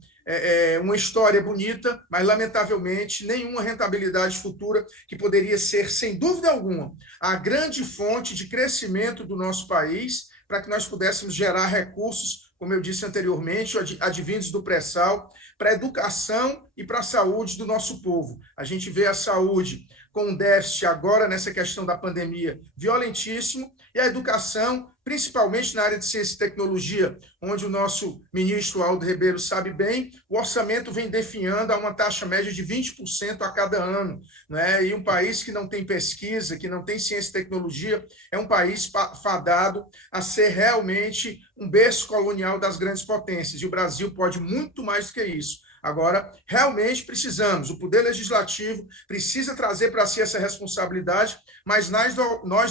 uma história bonita, mas, lamentavelmente, nenhuma rentabilidade futura, que poderia ser, sem dúvida alguma, a grande fonte de crescimento do nosso país, para que nós pudéssemos gerar recursos, como eu disse anteriormente, advindos do pré-sal, para a educação e para a saúde do nosso povo. A gente vê a saúde com um déficit agora nessa questão da pandemia violentíssimo, e a educação, principalmente na área de ciência e tecnologia, onde o nosso ministro Aldo Rebelo sabe bem, o orçamento vem definhando a uma taxa média de 20% a cada ano, né? E um país que não tem pesquisa, que não tem ciência e tecnologia, é um país fadado a ser realmente um berço colonial das grandes potências, e o Brasil pode muito mais do que isso. Agora, realmente precisamos, o Poder Legislativo precisa trazer para si essa responsabilidade, mas nós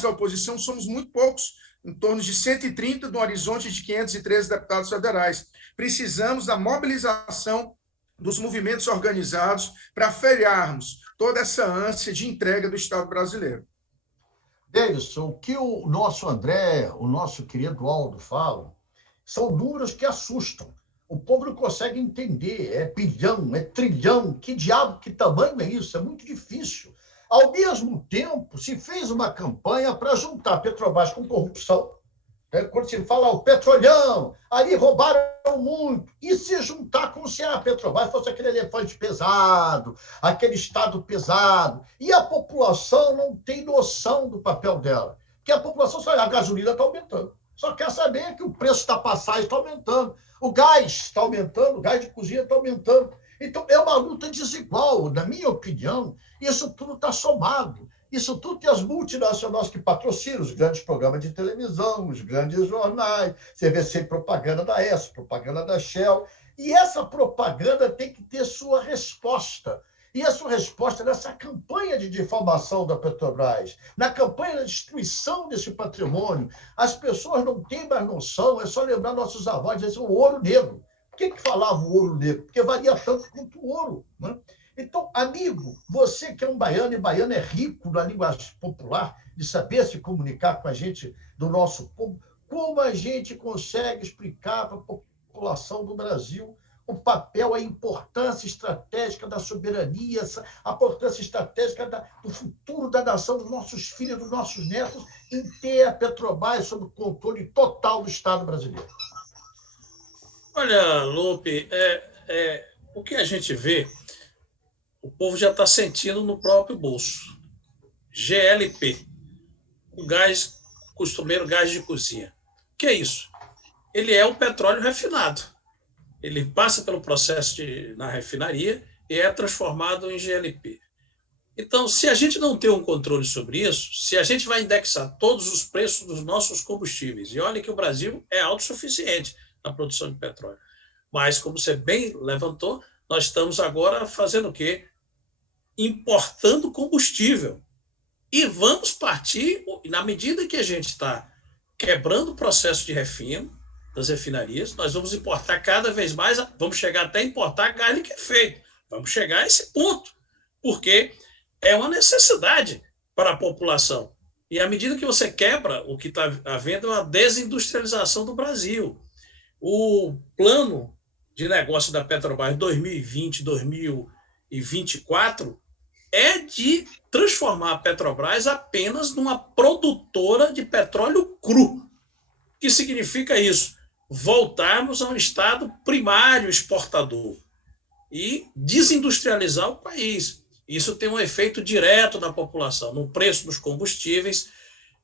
da oposição somos muito poucos, em torno de 130 no horizonte de 513 deputados federais. Precisamos da mobilização dos movimentos organizados para frearmos toda essa ânsia de entrega do Estado brasileiro. Davidson, o que o nosso André, o nosso querido Aldo falam, são números que assustam. O povo não consegue entender, é bilhão, é trilhão, que diabo, que tamanho é isso? É muito difícil. Ao mesmo tempo, se fez uma campanha para juntar a Petrobras com corrupção. Quando se fala o petrolhão, ali roubaram muito. E se juntar como se a Petrobras fosse aquele elefante pesado, aquele Estado pesado. E a população não tem noção do papel dela. Porque a população só olha, a gasolina está aumentando. Só quer saber que o preço da passagem está aumentando. O gás está aumentando, o gás de cozinha está aumentando. Então, é uma luta desigual. Na minha opinião, isso tudo está somado. Isso tudo tem as multinacionais que patrocinam os grandes programas de televisão, os grandes jornais. Você vê sempre propaganda da ESSO, propaganda da Shell. E essa propaganda tem que ter sua resposta. E a sua resposta nessa campanha de difamação da Petrobras, na campanha da destruição desse patrimônio. As pessoas não têm mais noção, é só lembrar nossos avós, dizer, o ouro negro. Por que falava o ouro negro? Porque valia tanto quanto o ouro, né? Então, amigo, você que é um baiano, e baiano é rico na língua popular, de saber se comunicar com a gente do nosso povo, como a gente consegue explicar para a população do Brasil o papel, a importância estratégica da soberania, a importância estratégica do futuro da nação, dos nossos filhos, dos nossos netos, em ter a Petrobras sob o controle total do Estado brasileiro? Olha, Lupe, o que a gente vê, o povo já está sentindo no próprio bolso. GLP, o gás costumeiro, gás de cozinha. O que é isso? Ele é o petróleo refinado. Ele passa pelo processo na refinaria e é transformado em GLP. Então, se a gente não tem um controle sobre isso, se a gente vai indexar todos os preços dos nossos combustíveis, e olha que o Brasil é autossuficiente na produção de petróleo, mas, como você bem levantou, nós estamos agora fazendo o quê? Importando combustível. E vamos partir, na medida que a gente está quebrando o processo de refino das refinarias, nós vamos importar cada vez mais, vamos chegar até a importar gás liquefeito. Vamos chegar a esse ponto, porque é uma necessidade para a população. E à medida que você quebra, o que está havendo é uma desindustrialização do Brasil. O plano de negócio da Petrobras 2020-2024 é de transformar a Petrobras apenas numa produtora de petróleo cru. O que significa isso? Voltarmos a um estado primário exportador e desindustrializar o país. Isso tem um efeito direto na população, no preço dos combustíveis,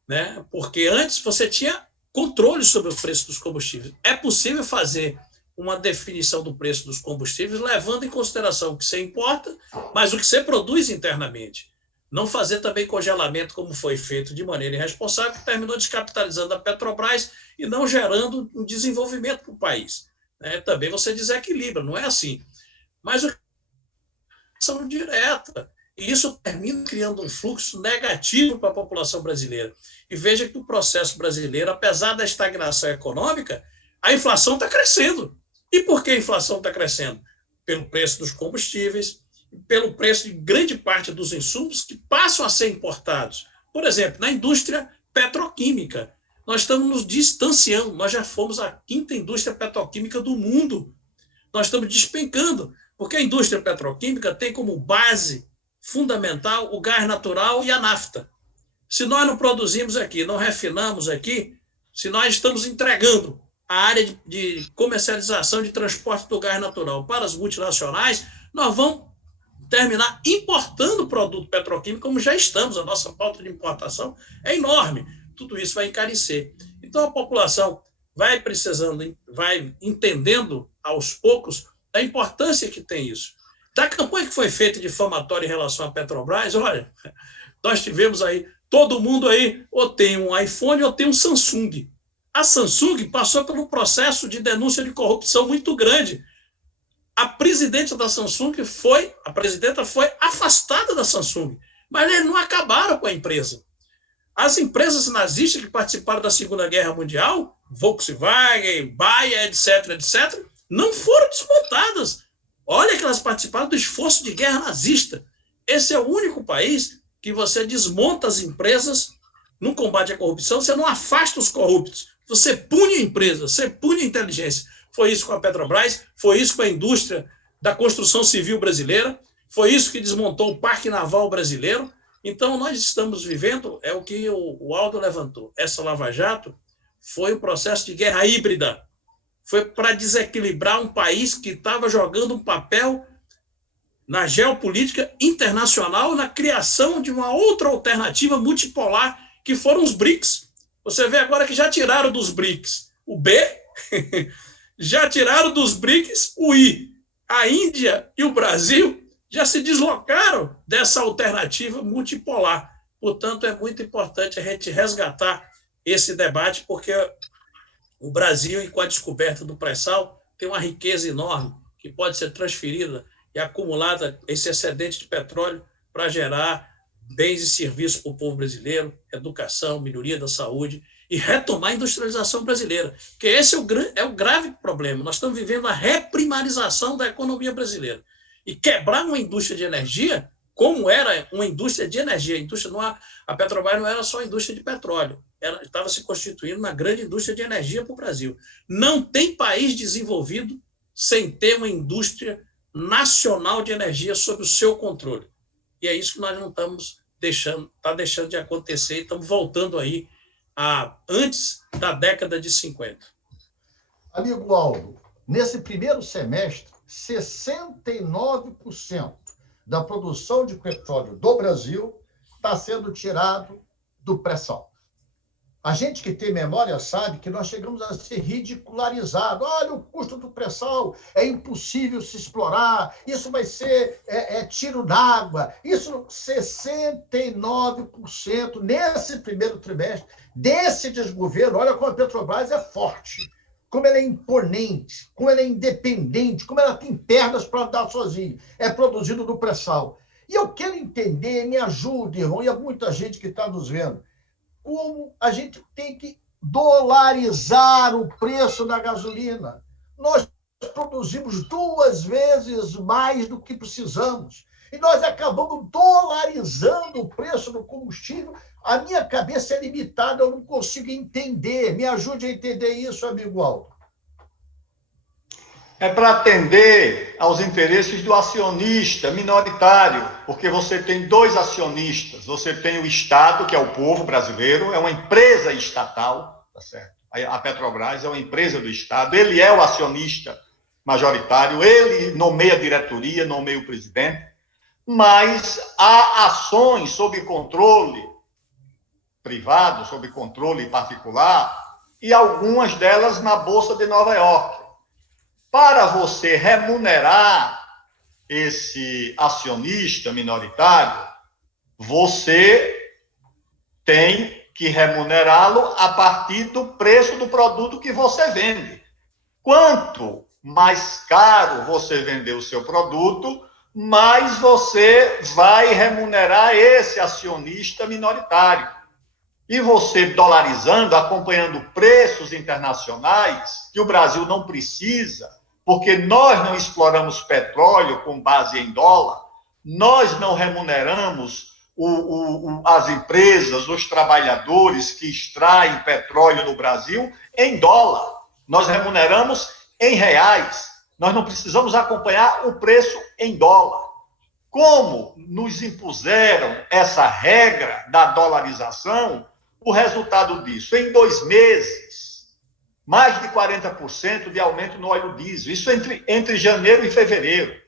né? Porque antes você tinha controle sobre o preço dos combustíveis. É possível fazer uma definição do preço dos combustíveis levando em consideração o que você importa, mas o que você produz internamente. Não fazer também congelamento, como foi feito de maneira irresponsável, que terminou descapitalizando a Petrobras e não gerando um desenvolvimento para o país. Também você desequilibra, não é assim. Mas a ação direta, e isso termina criando um fluxo negativo para a população brasileira. E veja que o processo brasileiro, apesar da estagnação econômica, a inflação está crescendo. E por que a inflação está crescendo? Pelo preço dos combustíveis, pelo preço de grande parte dos insumos que passam a ser importados. Por exemplo, na indústria petroquímica, nós estamos nos distanciando, nós já fomos a 5ª indústria petroquímica do mundo. Nós estamos despencando, porque a indústria petroquímica tem como base fundamental o gás natural e a nafta. Se nós não produzimos aqui, não refinamos aqui, se nós estamos entregando a área de comercialização de transporte do gás natural para as multinacionais, nós vamos terminar importando produto petroquímico, como já estamos, a nossa pauta de importação é enorme. Tudo isso vai encarecer. Então, a população vai precisando, vai entendendo aos poucos a importância que tem isso. Da campanha que foi feita difamatória em relação à Petrobras, olha, nós tivemos aí, todo mundo aí ou tem um iPhone ou tem um Samsung. A Samsung passou por um processo de denúncia de corrupção muito grande. A presidenta da Samsung foi afastada da Samsung, mas eles não acabaram com a empresa. As empresas nazistas que participaram da Segunda Guerra Mundial, Volkswagen, Bayer, etc., não foram desmontadas. Olha que elas participaram do esforço de guerra nazista. Esse é o único país que você desmonta as empresas no combate à corrupção, você não afasta os corruptos, você pune a empresa, você pune a inteligência. Foi isso com a Petrobras, foi isso com a indústria da construção civil brasileira, foi isso que desmontou o Parque Naval brasileiro. Então, nós estamos vivendo, é o que o Aldo levantou, essa Lava Jato foi um processo de guerra híbrida, foi para desequilibrar um país que estava jogando um papel na geopolítica internacional, na criação de uma outra alternativa multipolar, que foram os BRICS. Você vê agora que já tiraram dos BRICS o B, já tiraram dos BRICS o I. A Índia e o Brasil já se deslocaram dessa alternativa multipolar. Portanto, é muito importante a gente resgatar esse debate, porque o Brasil, com a descoberta do pré-sal, tem uma riqueza enorme que pode ser transferida e acumulada, esse excedente de petróleo, para gerar bens e serviços para o povo brasileiro, educação, melhoria da saúde e retomar a industrialização brasileira, porque esse é o grave problema. Nós estamos vivendo a reprimarização da economia brasileira. E quebrar uma indústria de energia, como era uma indústria de energia, a Petrobras não era só indústria de petróleo, ela estava se constituindo uma grande indústria de energia para o Brasil. Não tem país desenvolvido sem ter uma indústria nacional de energia sob o seu controle. E é isso que nós não estamos deixando, está deixando de acontecer, e estamos voltando aí a antes da década de 50. Amigo Aldo, nesse primeiro semestre, 69% da produção de petróleo do Brasil está sendo tirado do pré-sal. A gente que tem memória sabe que nós chegamos a ser ridicularizados. Olha, o custo do pré-sal é impossível se explorar, isso vai ser tiro d'água. Isso, 69% nesse primeiro trimestre desse desgoverno. Olha como a Petrobras é forte, como ela é imponente, como ela é independente, como ela tem pernas para andar sozinha. É produzido do pré-sal. E eu quero entender, me ajude, irmão, e há muita gente que está nos vendo, como a gente tem que dolarizar o preço da gasolina. Nós produzimos 2 vezes mais do que precisamos. E nós acabamos dolarizando o preço do combustível. A minha cabeça é limitada, eu não consigo entender. Me ajude a entender isso, amigo Aldo. É para atender aos interesses do acionista minoritário, porque você tem 2 acionistas. Você tem o Estado, que é o povo brasileiro, é uma empresa estatal, tá certo? A Petrobras é uma empresa do Estado, ele é o acionista majoritário, ele nomeia a diretoria, nomeia o presidente, mas há ações sob controle privado, sob controle particular, e algumas delas na Bolsa de Nova York. Para você remunerar esse acionista minoritário, você tem que remunerá-lo a partir do preço do produto que você vende. Quanto mais caro você vender o seu produto, mais você vai remunerar esse acionista minoritário. E você dolarizando, acompanhando preços internacionais, que o Brasil não precisa, porque nós não exploramos petróleo com base em dólar, nós não remuneramos as empresas, os trabalhadores que extraem petróleo no Brasil em dólar. Nós remuneramos em reais. Nós não precisamos acompanhar o preço em dólar. Como nos impuseram essa regra da dolarização, o resultado disso, em 2 meses, mais de 40% de aumento no óleo diesel. Isso entre janeiro e fevereiro.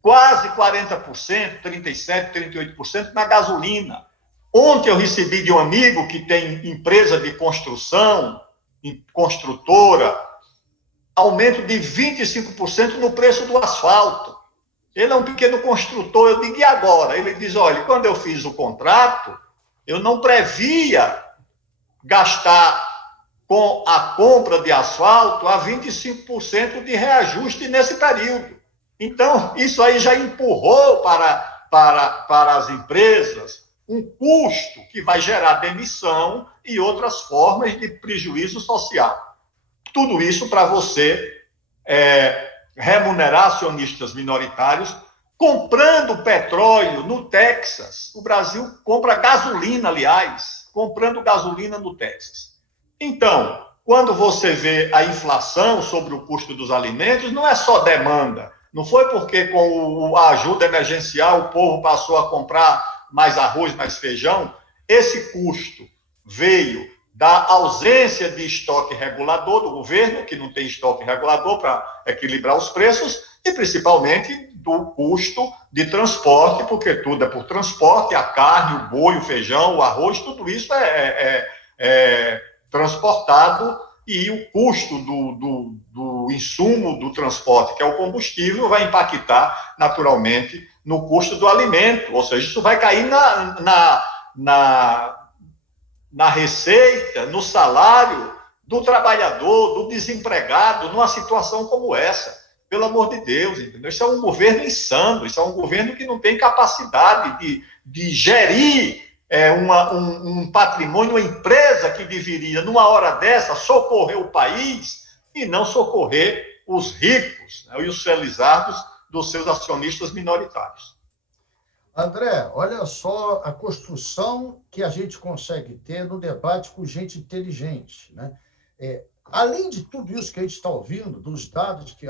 Quase 40%, 37%, 38% na gasolina. Ontem eu recebi de um amigo que tem empresa de construção, construtora, aumento de 25% no preço do asfalto. Ele é um pequeno construtor. Eu digo, e agora? Ele diz, olha, quando eu fiz o contrato, eu não previa gastar com a compra de asfalto a 25% de reajuste nesse período. Então, isso aí já empurrou para as empresas um custo que vai gerar demissão e outras formas de prejuízo social. Tudo isso para você remunerar acionistas minoritários comprando petróleo no Texas. O Brasil compra gasolina, aliás, comprando gasolina no Texas. Então, quando você vê a inflação sobre o custo dos alimentos, não é só demanda. Não foi porque com a ajuda emergencial o povo passou a comprar mais arroz, mais feijão. Esse custo veio da ausência de estoque regulador do governo, que não tem estoque regulador para equilibrar os preços, e principalmente do custo de transporte, porque tudo é por transporte, a carne, o boi, o feijão, o arroz, tudo isso transportado e o custo do insumo do transporte, que é o combustível, vai impactar naturalmente no custo do alimento, ou seja, isso vai cair na receita, no salário do trabalhador, do desempregado, numa situação como essa. Pelo amor de Deus, entendeu? Isso é um governo insano, isso é um governo que não tem capacidade de gerir um patrimônio, uma empresa que deveria, numa hora dessa, socorrer o país e não socorrer os ricos, né, e os felizardos dos seus acionistas minoritários. André, olha só a construção que a gente consegue ter no debate com gente inteligente, né? Além de tudo isso que a gente está ouvindo, dos dados que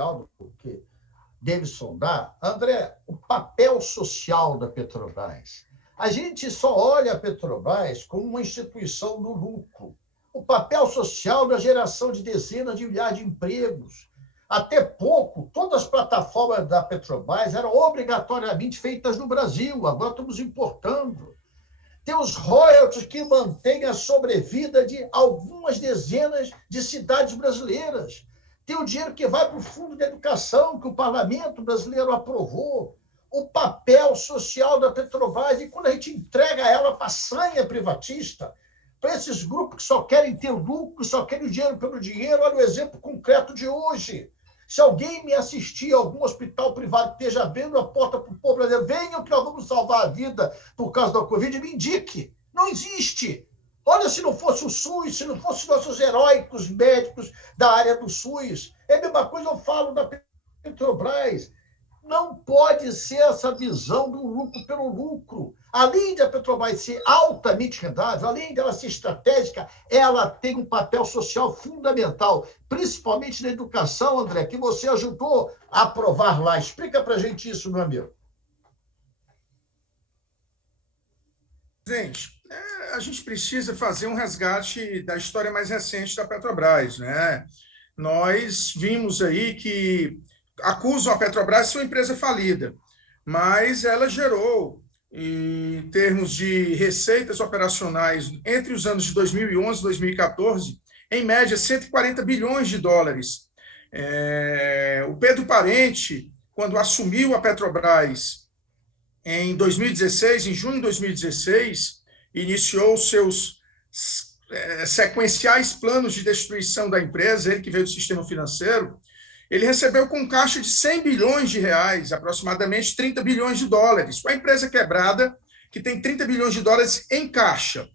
Davidson dá, André, o papel social da Petrobras. A gente só olha a Petrobras como uma instituição do lucro. O papel social da geração de dezenas de milhares de empregos. Até pouco, todas as plataformas da Petrobras eram obrigatoriamente feitas no Brasil, agora estamos importando. Tem os royalties que mantêm a sobrevida de algumas dezenas de cidades brasileiras. Tem o dinheiro que vai para o Fundo de Educação, que o parlamento brasileiro aprovou. O papel social da Petrobras, e quando a gente entrega ela para a sanha privatista, para esses grupos que só querem ter lucro, só querem o dinheiro pelo dinheiro, olha o exemplo concreto de hoje. Se alguém me assistir a algum hospital privado que esteja abrindo a porta para o povo brasileiro, venham que nós vamos salvar a vida por causa da Covid, me indique. Não existe. Olha, se não fosse o SUS, se não fossem nossos heróicos médicos da área do SUS, é a mesma coisa eu falo da Petrobras. Não pode ser essa visão do lucro pelo lucro. Além de a Petrobras ser altamente rentável, além dela ser estratégica, ela tem um papel social fundamental, principalmente na educação, André, que você ajudou a aprovar lá. Explica para a gente isso, meu amigo. Gente, a gente precisa fazer um resgate da história mais recente da Petrobras, né? Nós vimos aí que acusam a Petrobras de ser uma empresa falida, mas ela gerou, em termos de receitas operacionais, entre os anos de 2011 e 2014, em média, 140 bilhões de dólares. O Pedro Parente, quando assumiu a Petrobras em 2016, em junho de 2016, iniciou seus sequenciais planos de destruição da empresa, ele que veio do sistema financeiro. Ele recebeu com caixa de 100 bilhões de reais, aproximadamente 30 bilhões de dólares. Uma empresa quebrada que tem 30 bilhões de dólares em caixa.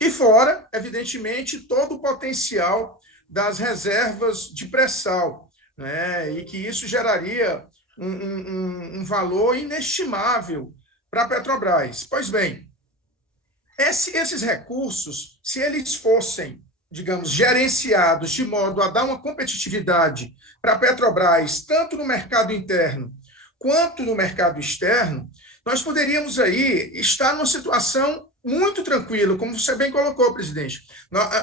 E fora, evidentemente, todo o potencial das reservas de pré-sal, né? E que isso geraria um valor inestimável para a Petrobras. Pois bem, esses recursos, se eles fossem, digamos, gerenciados de modo a dar uma competitividade para a Petrobras, tanto no mercado interno quanto no mercado externo, nós poderíamos aí estar numa situação muito tranquila, como você bem colocou, presidente.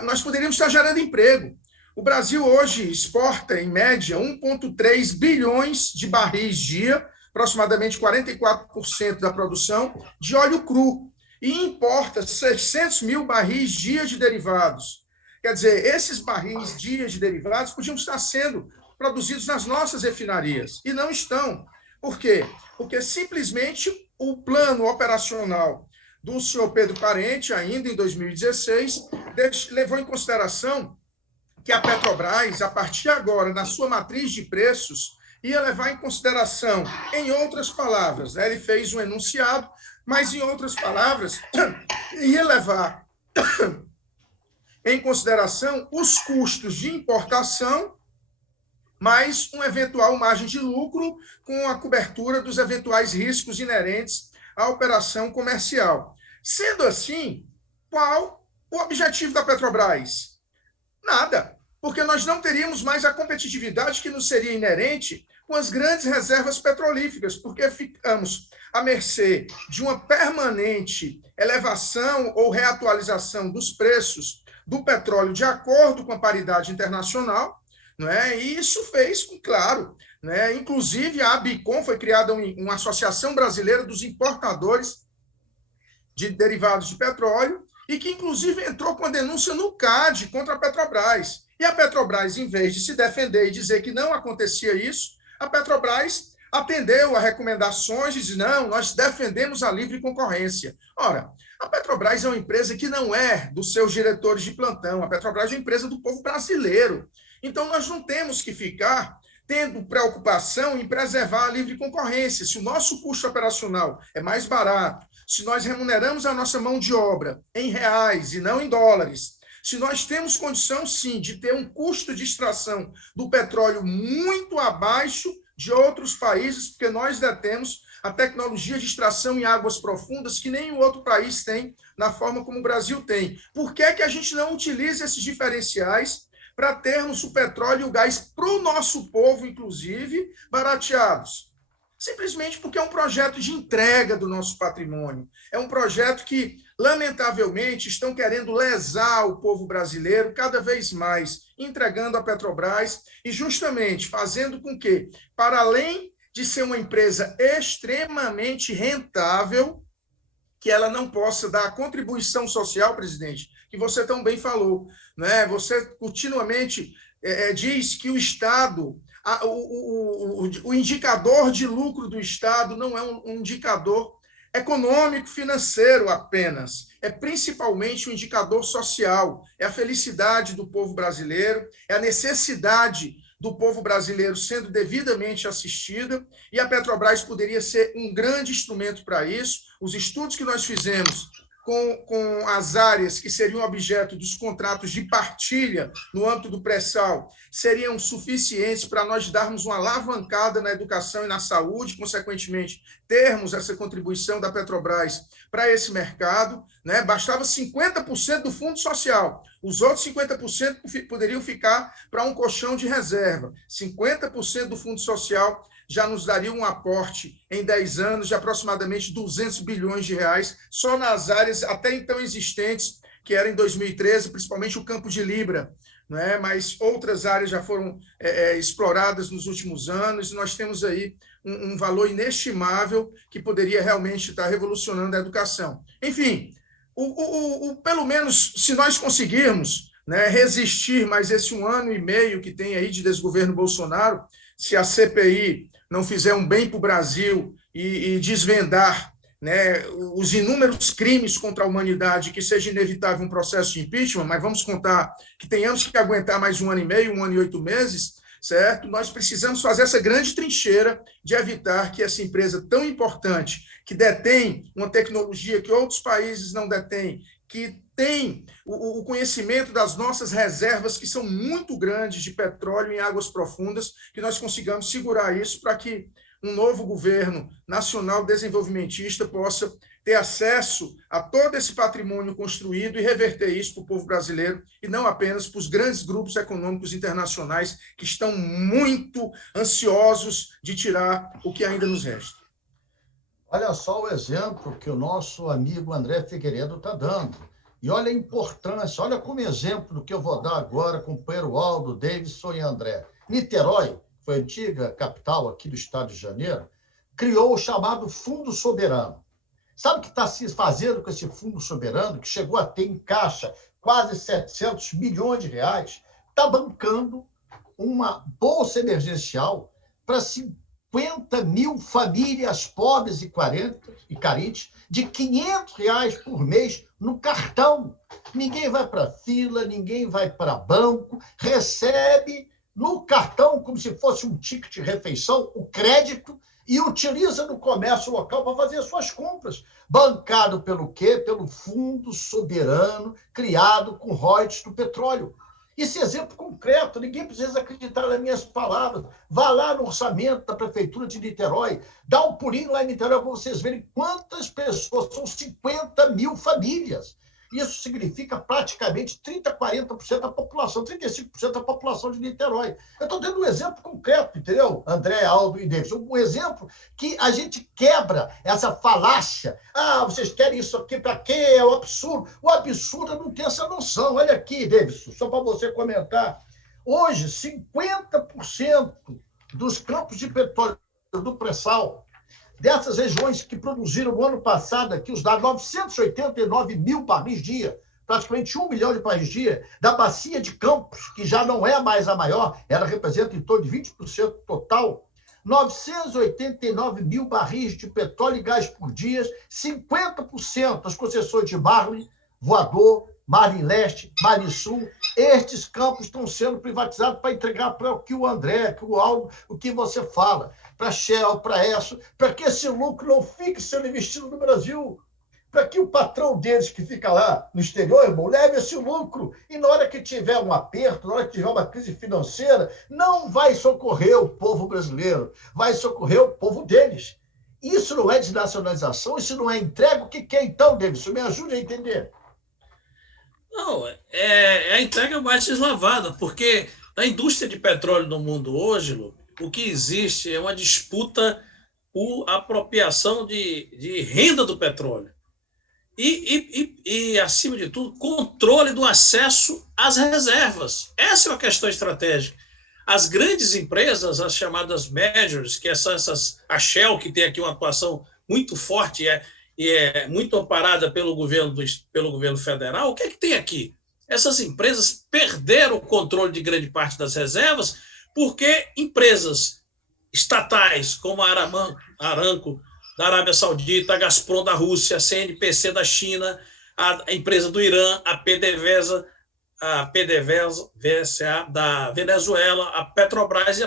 Nós poderíamos estar gerando emprego. O Brasil hoje exporta, em média, 1,3 bilhões de barris dia, aproximadamente 44% da produção de óleo cru, e importa 600 mil barris dia de derivados. Quer dizer, esses barris dias de derivados podiam estar sendo produzidos nas nossas refinarias, e não estão. Por quê? Porque simplesmente o plano operacional do senhor Pedro Parente, ainda em 2016, levou em consideração que a Petrobras, a partir de agora, na sua matriz de preços, ia levar em consideração, em outras palavras, né, ele fez um enunciado, mas, em outras palavras, ia levar em consideração os custos de importação, mais uma eventual margem de lucro com a cobertura dos eventuais riscos inerentes à operação comercial. Sendo assim, qual o objetivo da Petrobras? Nada, porque nós não teríamos mais a competitividade que nos seria inerente com as grandes reservas petrolíferas, porque ficamos à mercê de uma permanente elevação ou reatualização dos preços do petróleo de acordo com a paridade internacional, né? E isso fez, claro, né? Inclusive a ABICOM foi criada uma Associação Brasileira dos Importadores de Derivados de Petróleo, e que, inclusive, entrou com a denúncia no CAD contra a Petrobras. E a Petrobras, em vez de se defender e dizer que não acontecia isso, a Petrobras atendeu a recomendações e disse, não, nós defendemos a livre concorrência. Ora, a Petrobras é uma empresa que não é dos seus diretores de plantão, a Petrobras é uma empresa do povo brasileiro. Então, nós não temos que ficar tendo preocupação em preservar a livre concorrência. Se o nosso custo operacional é mais barato, se nós remuneramos a nossa mão de obra em reais e não em dólares, se nós temos condição, sim, de ter um custo de extração do petróleo muito abaixo de outros países, porque nós detemos a tecnologia de extração em águas profundas que nenhum outro país tem, na forma como o Brasil tem. Por que a gente não utiliza esses diferenciais para termos o petróleo e o gás para o nosso povo, inclusive, barateados? Simplesmente porque é um projeto de entrega do nosso patrimônio. É um projeto que, lamentavelmente, estão querendo lesar o povo brasileiro cada vez mais, entregando a Petrobras e justamente fazendo com que, para além de ser uma empresa extremamente rentável, que ela não possa dar a contribuição social, presidente, que você tão bem falou, né? Você continuamente diz que o Estado, o indicador de lucro do Estado não é um indicador econômico, financeiro apenas, é principalmente um indicador social, é a felicidade do povo brasileiro, é a necessidade do povo brasileiro sendo devidamente assistida, e a Petrobras poderia ser um grande instrumento para isso. Os estudos que nós fizemos com as áreas que seriam objeto dos contratos de partilha no âmbito do pré-sal seriam suficientes para nós darmos uma alavancada na educação e na saúde, consequentemente, termos essa contribuição da Petrobras para esse mercado, né? Bastava 50% do fundo social, os outros 50% poderiam ficar para um colchão de reserva. 50% do fundo social já nos daria um aporte em 10 anos de aproximadamente 200 bilhões de reais, só nas áreas até então existentes, que era em 2013, principalmente o campo de Libra, né? Mas outras áreas já foram exploradas nos últimos anos, e nós temos aí um valor inestimável que poderia realmente estar revolucionando a educação. Enfim, pelo menos, se nós conseguirmos, né, resistir mais esse 1 ano e meio que tem aí de desgoverno Bolsonaro, se a CPI não fizer um bem para o Brasil e desvendar, né, os inúmeros crimes contra a humanidade, que seja inevitável um processo de impeachment, mas vamos contar que tenhamos que aguentar mais 1 ano e meio, 1 ano e 8 meses, certo? Nós precisamos fazer essa grande trincheira de evitar que essa empresa tão importante, que detém uma tecnologia que outros países não detêm, que tem o conhecimento das nossas reservas, que são muito grandes de petróleo em águas profundas, que nós consigamos segurar isso para que um novo governo nacional desenvolvimentista possa ter acesso a todo esse patrimônio construído e reverter isso para o povo brasileiro, e não apenas para os grandes grupos econômicos internacionais que estão muito ansiosos de tirar o que ainda nos resta. Olha só o exemplo que o nosso amigo André Figueiredo está dando. E olha a importância, olha como exemplo do que eu vou dar agora, companheiro Aldo, Davidson e André. Niterói, que foi a antiga capital aqui do estado de Janeiro, criou o chamado Fundo Soberano. Sabe o que está se fazendo com esse Fundo Soberano, que chegou a ter em caixa quase 700 milhões de reais? Está bancando uma bolsa emergencial para 50 mil famílias pobres e carentes, de R$500 por mês no cartão. Ninguém vai para fila, ninguém vai para banco, recebe no cartão, como se fosse um ticket de refeição, o crédito, e utiliza no comércio local para fazer as suas compras. Bancado pelo quê? Pelo Fundo Soberano, criado com royalties do petróleo. Esse exemplo concreto, ninguém precisa acreditar nas minhas palavras. Vá lá no orçamento da Prefeitura de Niterói, dá um pulinho lá em Niterói para vocês verem quantas pessoas, são 50 mil famílias. Isso significa praticamente 30%, 40% da população, 35% da população de Niterói. Eu estou dando um exemplo concreto, entendeu? André, Aldo e Davidson. Um exemplo que a gente quebra essa falácia. Ah, vocês querem isso aqui para quê? É um absurdo. O absurdo é não ter essa noção. Olha aqui, Davidson, só para você comentar. Hoje, 50% dos campos de petróleo do pré-sal dessas regiões que produziram no ano passado, aqui os dados, 989 mil barris dia, praticamente 1 milhão de barris dia, da bacia de Campos, que já não é mais a maior, ela representa em torno de 20% total, 989 mil barris de petróleo e gás por dia, 50% das concessões de Marlim, Voador, Marlim Leste, Marlim Sul, estes campos estão sendo privatizados para entregar para o que o André, que o Aldo, o que você fala, para a Shell, para ESSO, para que esse lucro não fique sendo investido no Brasil, para que o patrão deles que fica lá no exterior, irmão, leve esse lucro e na hora que tiver um aperto, na hora que tiver uma crise financeira, não vai socorrer o povo brasileiro, vai socorrer o povo deles. Isso não é desnacionalização, isso não é entrega. O que é então, Davidson? Me ajude a entender. Não, é a entrega mais deslavada, porque na indústria de petróleo no mundo hoje, Lu, o que existe é uma disputa por apropriação de renda do petróleo. E, acima de tudo, controle do acesso às reservas. Essa é uma questão estratégica. As grandes empresas, as chamadas majors, que são a Shell, que tem aqui uma atuação muito forte e é muito amparada pelo governo federal, o que é que tem aqui? Essas empresas perderam o controle de grande parte das reservas porque empresas estatais, como a Aramco, da Arábia Saudita, a Gazprom da Rússia, a CNPC da China, a empresa do Irã, a PDVSA da Venezuela, a Petrobras e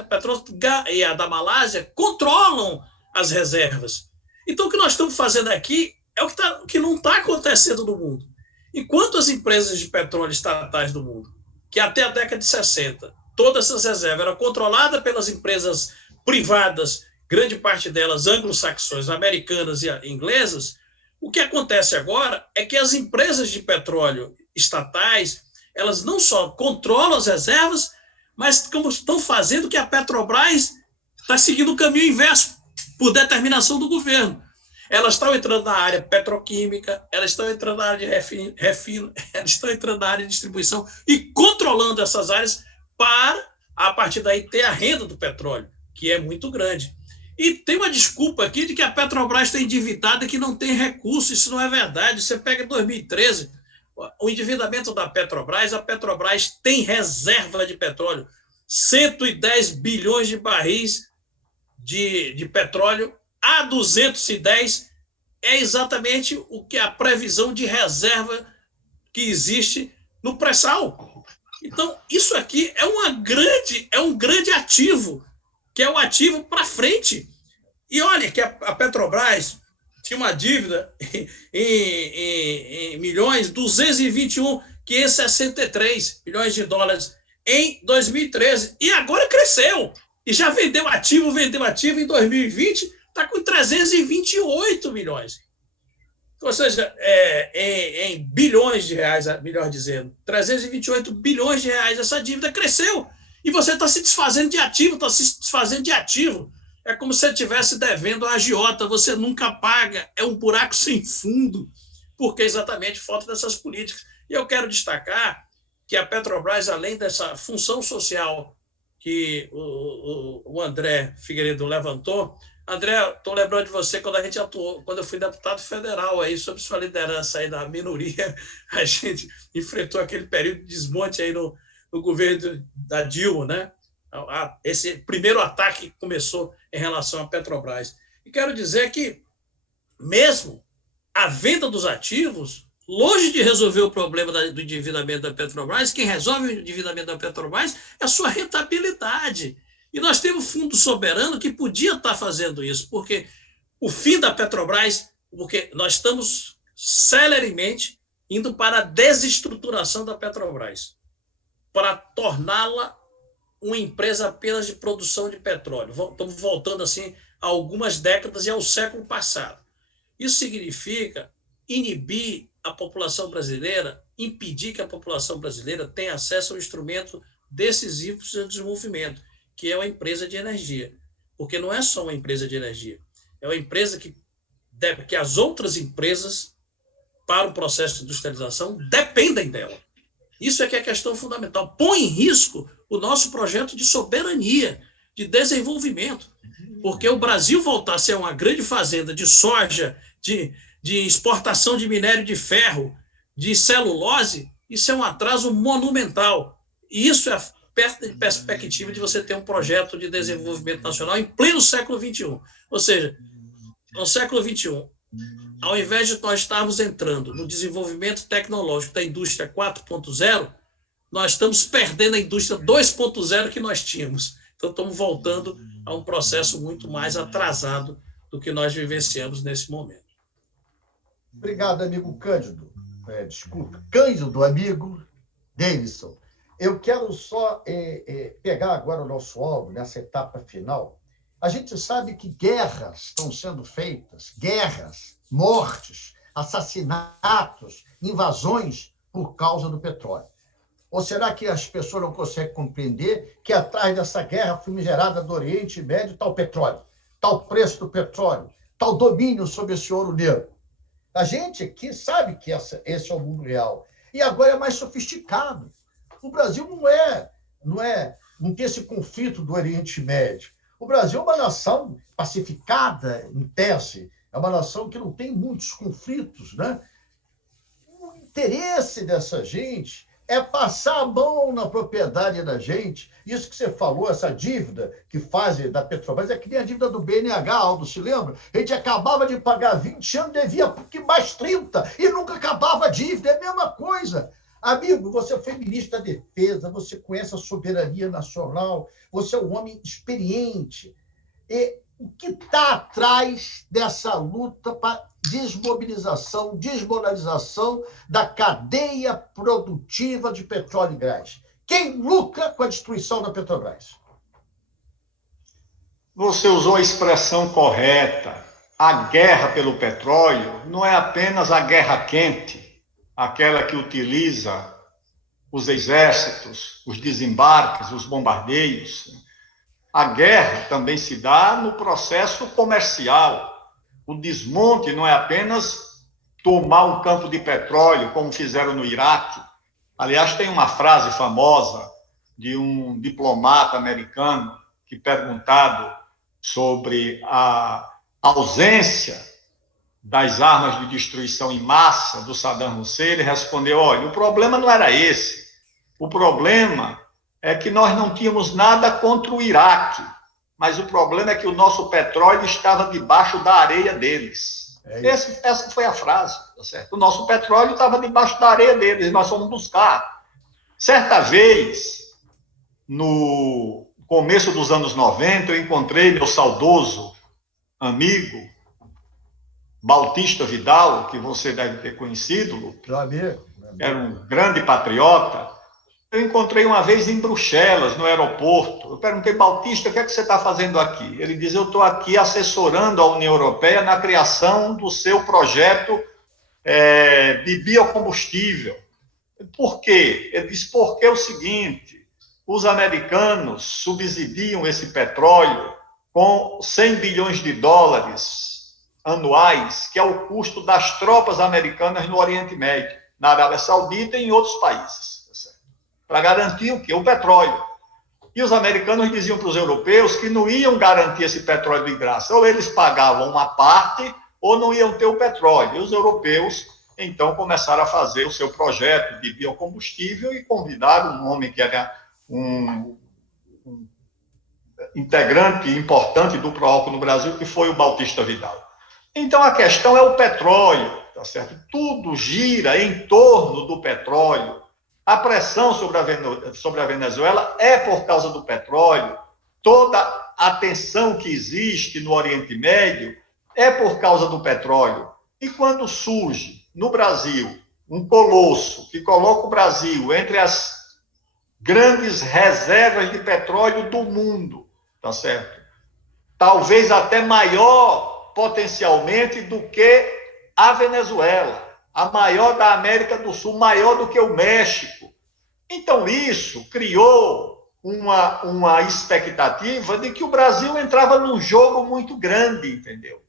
a da Malásia controlam as reservas. Então, o que nós estamos fazendo aqui é o que não está acontecendo no mundo. Enquanto as empresas de petróleo estatais do mundo, que até a década de 60, todas essas reservas eram controladas pelas empresas privadas, grande parte delas anglo-saxões, americanas e inglesas, o que acontece agora é que as empresas de petróleo estatais, elas não só controlam as reservas, mas como estão fazendo que a Petrobras está seguindo o caminho inverso, por determinação do governo. Elas estão entrando na área petroquímica, elas estão entrando na área de refino, elas estão entrando na área de distribuição e controlando essas áreas para, a partir daí, ter a renda do petróleo, que é muito grande. E tem uma desculpa aqui de que a Petrobras está endividada e que não tem recurso. Isso não é verdade. Você pega 2013, o endividamento da Petrobras, a Petrobras tem reserva de petróleo, 110 bilhões de barris de petróleo a 210 é exatamente o que a previsão de reserva que existe no pré-sal. Então, isso aqui é um grande ativo, que é o ativo para frente. E olha que a Petrobras tinha uma dívida em milhões, 221,563 milhões de dólares em 2013. E agora cresceu. E já vendeu ativo em 2020, está com 328 milhões. Ou seja, em bilhões de reais, melhor dizendo, 328 bilhões de reais, essa dívida cresceu. E você está se desfazendo de ativo, É como se você estivesse devendo a agiota, você nunca paga, é um buraco sem fundo, porque exatamente falta dessas políticas. E eu quero destacar que a Petrobras, além dessa função social que o André Figueiredo levantou, André, estou lembrando de você quando a gente atuou, quando eu fui deputado federal aí, sob sua liderança aí da minoria, a gente enfrentou aquele período de desmonte aí no governo da Dilma, né? Esse primeiro ataque que começou em relação à Petrobras. E quero dizer que, mesmo a venda dos ativos, longe de resolver o problema do endividamento da Petrobras, quem resolve o endividamento da Petrobras é a sua rentabilidade. E nós temos fundo soberano que podia estar fazendo isso, porque o fim da Petrobras, porque nós estamos celeremente indo para a desestruturação da Petrobras, para torná-la uma empresa apenas de produção de petróleo. Estamos voltando assim a algumas décadas e ao século passado. Isso significa inibir a população brasileira, impedir que a população brasileira tenha acesso ao instrumento decisivo para o seu desenvolvimento, que é uma empresa de energia. Porque não é só uma empresa de energia, é uma empresa que as outras empresas, para o processo de industrialização, dependem dela. Isso é que é a questão fundamental. Põe em risco o nosso projeto de soberania, de desenvolvimento. porque o Brasil voltar a ser uma grande fazenda de soja, de exportação de minério de ferro, de celulose, isso é um atraso monumental. E isso é a perspectiva de você ter um projeto de desenvolvimento nacional em pleno século XXI. Ou seja, no século XXI, ao invés de nós estarmos entrando no desenvolvimento tecnológico da indústria 4.0, nós estamos perdendo a indústria 2.0 que nós tínhamos. Então, estamos voltando a um processo muito mais atrasado do que nós vivenciamos nesse momento. Obrigado, amigo Cândido. Desculpa, Cândido, amigo Davidson. Eu quero só pegar agora o nosso alvo nessa etapa final. A gente sabe que guerras estão sendo feitas, guerras, mortes, assassinatos, invasões por causa do petróleo. Ou será que as pessoas não conseguem compreender que atrás dessa guerra famigerada do Oriente Médio está o petróleo, está o preço do petróleo, está o domínio sobre esse ouro negro? A gente aqui sabe que esse é o mundo real. E agora é mais sofisticado. O Brasil não tem esse conflito do Oriente Médio. O Brasil é uma nação pacificada, em tese. É uma nação que não tem muitos conflitos, né? O interesse dessa gente é passar a mão na propriedade da gente. Isso que você falou, essa dívida que fazem da Petrobras, é que nem a dívida do BNH, Aldo, se lembra? A gente acabava de pagar 20 anos, devia mais 30, e nunca acabava a dívida, é a mesma coisa. Amigo, você foi ministro da Defesa, você conhece a soberania nacional, você é um homem experiente. E o que está atrás dessa luta para desmobilização, desmoralização da cadeia produtiva de petróleo e gás? Quem lucra com a destruição da Petrobras? Você usou a expressão correta. A guerra pelo petróleo não é apenas a guerra quente, aquela que utiliza os exércitos, os desembarques, os bombardeios. A guerra também se dá no processo comercial. O desmonte não é apenas tomar um campo de petróleo, como fizeram no Iraque. Aliás, tem uma frase famosa de um diplomata americano que, perguntado sobre a ausência das armas de destruição em massa do Saddam Hussein, ele respondeu: olha, o problema não era esse. O problema é que nós não tínhamos nada contra o Iraque, mas o problema é que o nosso petróleo estava debaixo da areia deles. Essa foi a frase, tá certo? O nosso petróleo estava debaixo da areia deles, nós fomos buscar. Certa vez, no começo dos anos 90, eu encontrei meu saudoso amigo, Bautista Vidal, que você deve ter conhecido, Lupe. Era um grande patriota. Eu encontrei uma vez em Bruxelas, no aeroporto. Eu perguntei: Bautista, o que é que você está fazendo aqui? Ele diz: eu estou aqui assessorando a União Europeia na criação do seu projeto de biocombustível. Por quê? Ele diz: porque é o seguinte, os americanos subsidiam esse petróleo com 100 bilhões de dólares anuais, que é o custo das tropas americanas no Oriente Médio, na Arábia Saudita e em outros países, para garantir o quê? O petróleo. E os americanos diziam para os europeus que não iam garantir esse petróleo de graça. Ou eles pagavam uma parte, ou não iam ter o petróleo. E os europeus, então, começaram a fazer o seu projeto de biocombustível e convidaram um homem que era um integrante importante do Proálcool no Brasil, que foi o Bautista Vidal. Então, a questão é o petróleo, tá certo? Tudo gira em torno do petróleo. A pressão sobre a Venezuela é por causa do petróleo. Toda a tensão que existe no Oriente Médio é por causa do petróleo. E quando surge no Brasil um colosso que coloca o Brasil entre as grandes reservas de petróleo do mundo, tá certo? Talvez até maior potencialmente do que a Venezuela, a maior da América do Sul, maior do que o México. Então, isso criou uma expectativa de que o Brasil entrava num jogo muito grande, entendeu?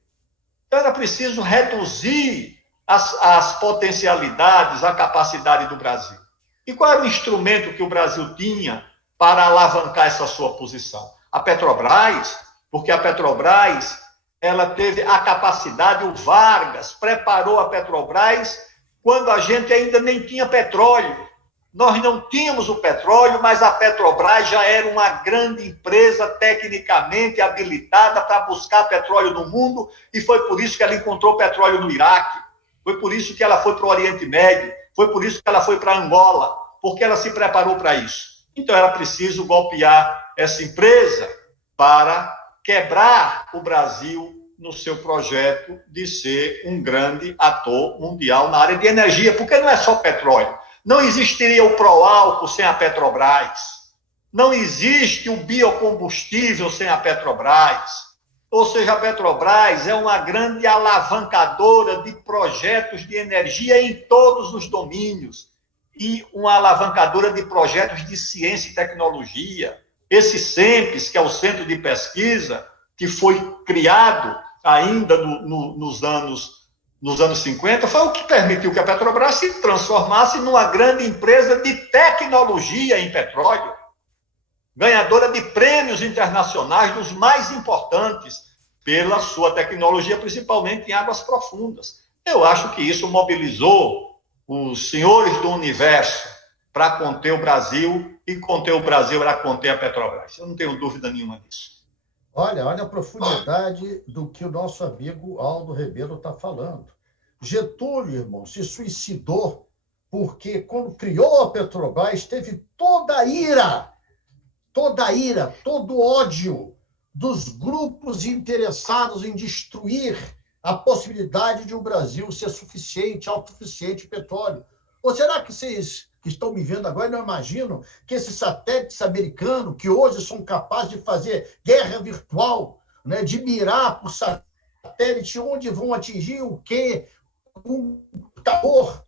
Então, era preciso reduzir as potencialidades, a capacidade do Brasil. E qual era o instrumento que o Brasil tinha para alavancar essa sua posição? A Petrobras, porque a Petrobras, ela teve a capacidade, o Vargas preparou a Petrobras quando a gente ainda nem tinha petróleo. Nós não tínhamos o petróleo, mas a Petrobras já era uma grande empresa tecnicamente habilitada para buscar petróleo no mundo, e foi por isso que ela encontrou petróleo no Iraque, foi por isso que ela foi para o Oriente Médio, foi por isso que ela foi para Angola, porque ela se preparou para isso. Então era preciso golpear essa empresa para quebrar o Brasil no seu projeto de ser um grande ator mundial na área de energia, porque não é só petróleo. Não existiria o Proálcool sem a Petrobras. Não existe o biocombustível sem a Petrobras. Ou seja, a Petrobras é uma grande alavancadora de projetos de energia em todos os domínios e uma alavancadora de projetos de ciência e tecnologia. Esse CENPES, que é o Centro de Pesquisa, que foi criado ainda nos anos 50, foi o que permitiu que a Petrobras se transformasse numa grande empresa de tecnologia em petróleo, ganhadora de prêmios internacionais dos mais importantes pela sua tecnologia, principalmente em águas profundas. Eu acho que isso mobilizou os senhores do universo para conter o Brasil, e conter o Brasil era conter a Petrobras. Eu não tenho dúvida nenhuma disso. Olha a profundidade do que o nosso amigo Aldo Rebelo está falando. Getúlio, irmão, se suicidou porque, quando criou a Petrobras, teve toda a ira, todo o ódio dos grupos interessados em destruir a possibilidade de o Brasil ser suficiente, autossuficiente em petróleo. Ou será que vocês que estão me vendo agora não imaginam que esses satélites americanos, que hoje são capazes de fazer guerra virtual, né, de mirar por satélite onde vão atingir o quê? Um computador.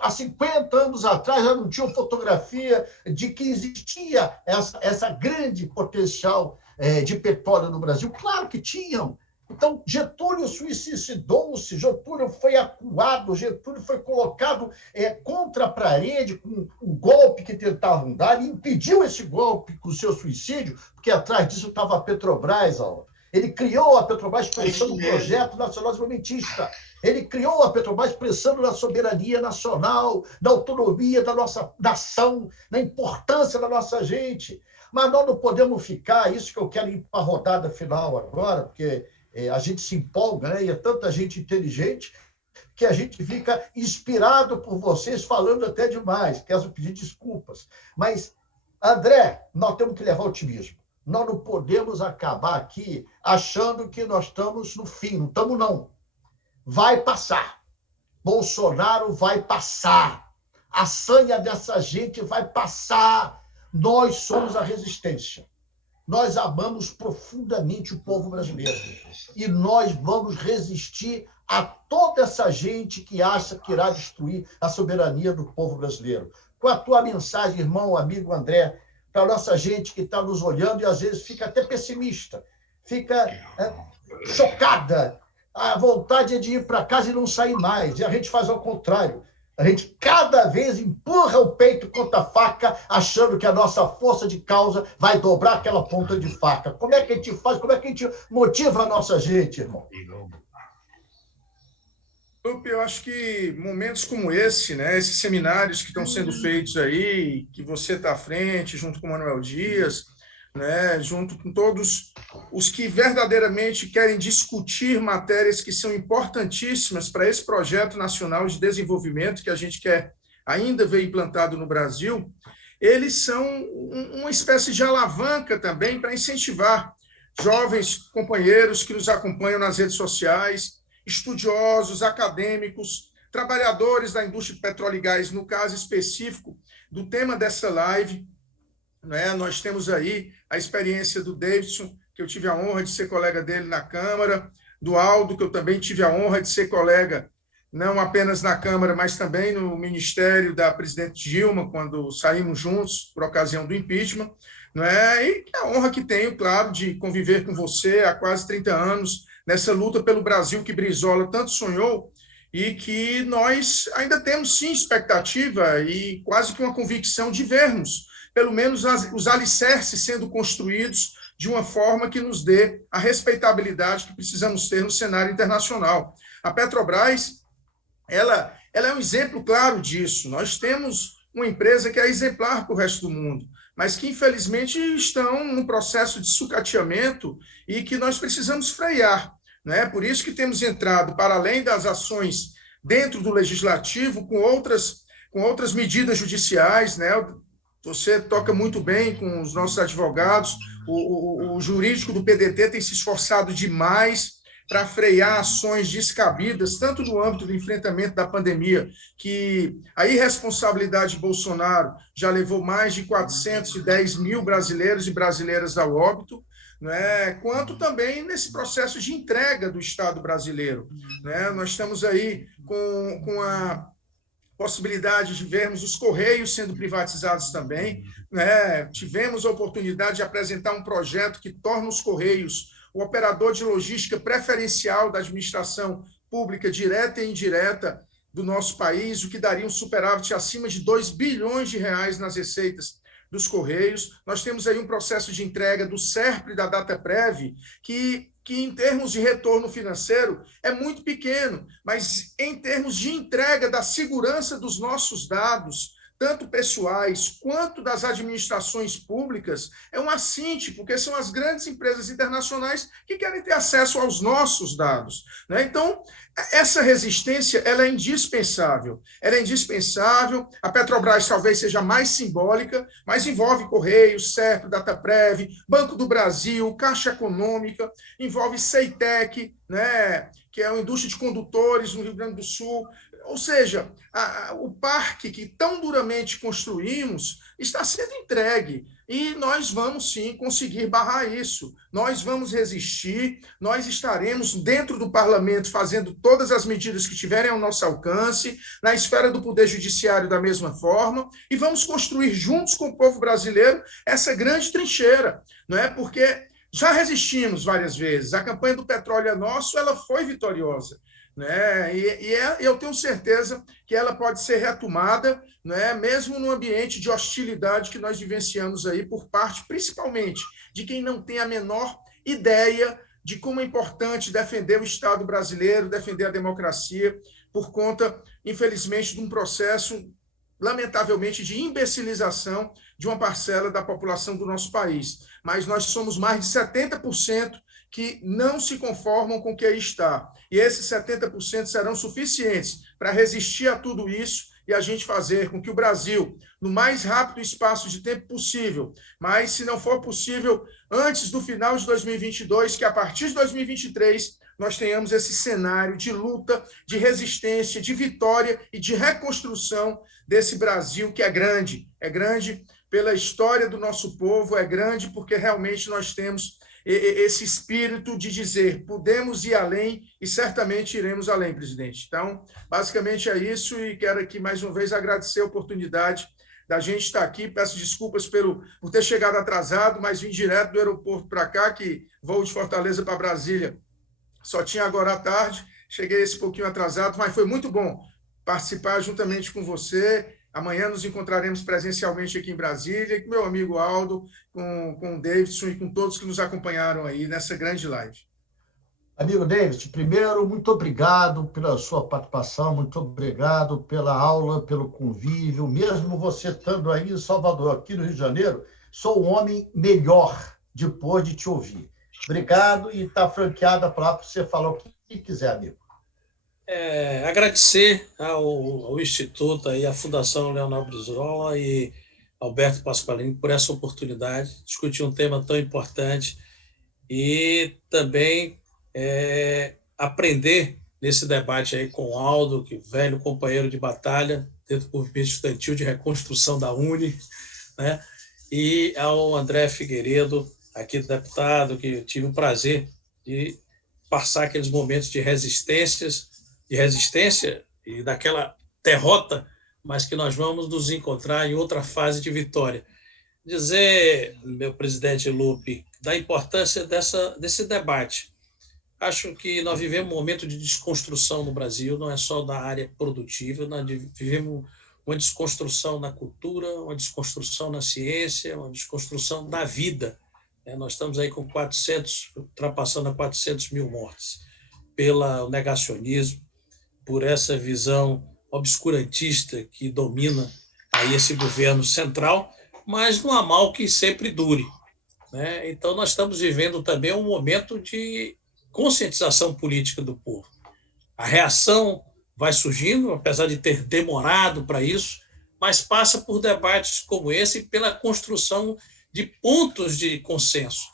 Há 50 anos atrás já não tinham fotografia de que existia essa grande potencial de petróleo no Brasil. Claro que tinham. Então, Getúlio suicidou-se, Getúlio foi acuado, Getúlio foi colocado contra a parede com o golpe que tentavam dar, e impediu esse golpe com o seu suicídio, porque atrás disso estava a Petrobras, Aldo. Ele criou a Petrobras pensando no projeto nacional desenvolvimentista. Ele criou a Petrobras pensando na soberania nacional, na autonomia da nossa nação, na importância da nossa gente. Mas nós não podemos ficar, isso que eu quero ir para a rodada final agora, porque a gente se empolga, né? E é tanta gente inteligente que a gente fica inspirado por vocês falando até demais. Quero pedir desculpas. Mas, André, nós temos que levar otimismo. Nós não podemos acabar aqui achando que nós estamos no fim. Não estamos, não. Vai passar. Bolsonaro vai passar. A sanha dessa gente vai passar. Nós somos a resistência. Nós amamos profundamente o povo brasileiro. E nós vamos resistir a toda essa gente que acha que irá destruir a soberania do povo brasileiro. Com a tua mensagem, irmão, amigo André, para a nossa gente que está nos olhando e às vezes fica até pessimista, fica chocada, a vontade é de ir para casa e não sair mais. E a gente faz ao contrário. A gente cada vez empurra o peito contra a faca, achando que a nossa força de causa vai dobrar aquela ponta de faca. Como é que a gente faz? Como é que a gente motiva a nossa gente, irmão? Eu acho que momentos como esse, né, esses seminários que estão sendo feitos aí, que você está à frente, junto com o Manuel Dias, né, junto com todos os que verdadeiramente querem discutir matérias que são importantíssimas para esse projeto nacional de desenvolvimento que a gente quer ainda ver implantado no Brasil, eles são uma espécie de alavanca também para incentivar jovens companheiros que nos acompanham nas redes sociais, estudiosos, acadêmicos, trabalhadores da indústria de petróleo e gás, no caso específico do tema dessa live. Né? Nós temos aí a experiência do Davidson, que eu tive a honra de ser colega dele na Câmara, do Aldo, que eu também tive a honra de ser colega, não apenas na Câmara, mas também no Ministério da presidente Dilma, quando saímos juntos por ocasião do impeachment, né? E a honra que tenho, claro, de conviver com você há quase 30 anos, nessa luta pelo Brasil que Brizola tanto sonhou, e que nós ainda temos, sim, expectativa e quase que uma convicção de vermos pelo menos os alicerces sendo construídos de uma forma que nos dê a respeitabilidade que precisamos ter no cenário internacional. A Petrobras, ela é um exemplo claro disso. Nós temos uma empresa que é exemplar para o resto do mundo, mas que, infelizmente, estão num processo de sucateamento e que nós precisamos frear. Né? Por isso que temos entrado, para além das ações dentro do legislativo, com outras medidas judiciais. Né? Você toca muito bem com os nossos advogados, o jurídico do PDT tem se esforçado demais para frear ações descabidas, tanto no âmbito do enfrentamento da pandemia, que a irresponsabilidade de Bolsonaro já levou mais de 410 mil brasileiros e brasileiras ao óbito, né, quanto também nesse processo de entrega do Estado brasileiro. Né? Nós estamos aí com a possibilidade de vermos os Correios sendo privatizados também. Né? Tivemos a oportunidade de apresentar um projeto que torna os Correios o operador de logística preferencial da administração pública direta e indireta do nosso país, o que daria um superávit acima de 2 bilhões de reais nas receitas dos Correios. Nós temos aí um processo de entrega do SERPRE e da Dataprev, que em termos de retorno financeiro é muito pequeno, mas em termos de entrega da segurança dos nossos dados, tanto pessoais quanto das administrações públicas, é um assinte, porque são as grandes empresas internacionais que querem ter acesso aos nossos dados. Né? Então, essa resistência ela é indispensável. Ela é indispensável. A Petrobras talvez seja mais simbólica, mas envolve Correios, SERPRE, Dataprev, Banco do Brasil, Caixa Econômica, envolve Ceitec, né, que é uma indústria de condutores no Rio Grande do Sul. Ou seja, o parque que tão duramente construímos está sendo entregue e nós vamos sim conseguir barrar isso. Nós vamos resistir, nós estaremos dentro do parlamento fazendo todas as medidas que tiverem ao nosso alcance, na esfera do Poder Judiciário da mesma forma, e vamos construir juntos com o povo brasileiro essa grande trincheira, não é? Porque já resistimos várias vezes, a campanha do petróleo é nosso, ela foi vitoriosa. Né? Eu tenho certeza que ela pode ser retomada, né? Mesmo no ambiente de hostilidade que nós vivenciamos aí por parte, principalmente, de quem não tem a menor ideia de como é importante defender o Estado brasileiro, defender a democracia, por conta, infelizmente, de um processo, lamentavelmente, de imbecilização de uma parcela da população do nosso país. Mas nós somos mais de 70% que não se conformam com o que aí está. E esses 70% serão suficientes para resistir a tudo isso e a gente fazer com que o Brasil, no mais rápido espaço de tempo possível, mas se não for possível, antes do final de 2022, que a partir de 2023 nós tenhamos esse cenário de luta, de resistência, de vitória e de reconstrução desse Brasil que é grande pela história do nosso povo, é grande porque realmente nós temos esse espírito de dizer, podemos ir além e certamente iremos além, presidente. Então, basicamente é isso e quero aqui mais uma vez agradecer a oportunidade da gente estar aqui. Peço desculpas por ter chegado atrasado, mas vim direto do aeroporto para cá, que voo de Fortaleza para Brasília só tinha agora à tarde. Cheguei esse pouquinho atrasado, mas foi muito bom participar juntamente com você. Amanhã nos encontraremos presencialmente aqui em Brasília, com meu amigo Aldo, com o Davidson e com todos que nos acompanharam aí nessa grande live. Amigo David, primeiro, muito obrigado pela sua participação, muito obrigado pela aula, pelo convívio. Mesmo você estando aí em Salvador, aqui no Rio de Janeiro, sou um homem melhor depois de te ouvir. Obrigado e está franqueada a palavra para você falar o que quiser, amigo. Agradecer ao Instituto, aí, à Fundação Leonel Brizola e Alberto Pasqualini por essa oportunidade de discutir um tema tão importante e também aprender nesse debate aí com o Aldo, que velho companheiro de batalha dentro do movimento estudantil de reconstrução da UNE, né? E ao André Figueiredo, aqui deputado, que eu tive o prazer de passar aqueles momentos de resistência e daquela derrota, mas que nós vamos nos encontrar em outra fase de vitória. Dizer, meu presidente Lupe, da importância desse debate. Acho que nós vivemos um momento de desconstrução no Brasil, não é só da área produtiva, nós vivemos uma desconstrução na cultura, uma desconstrução na ciência, uma desconstrução da vida, Nós estamos aí com ultrapassando a 400 mil mortes pelo negacionismo, por essa visão obscurantista que domina aí esse governo central, mas não há mal que sempre dure, né? Então, nós estamos vivendo também um momento de conscientização política do povo. A reação vai surgindo, apesar de ter demorado para isso, mas passa por debates como esse e pela construção de pontos de consenso,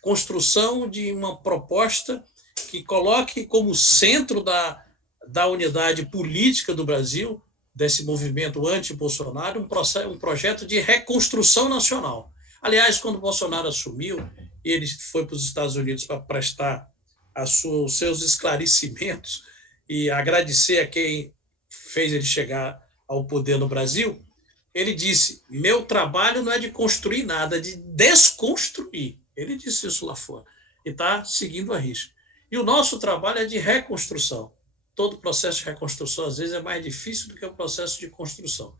construção de uma proposta que coloque como centro da unidade política do Brasil, desse movimento anti-Bolsonaro, um projeto de reconstrução nacional. Aliás, quando Bolsonaro assumiu, ele foi para os Estados Unidos para prestar os seus esclarecimentos e agradecer a quem fez ele chegar ao poder no Brasil. Ele disse: meu trabalho não é de construir nada, é de desconstruir. Ele disse isso lá fora e está seguindo a risca. E o nosso trabalho é de reconstrução. Todo processo de reconstrução, às vezes, é mais difícil do que o processo de construção.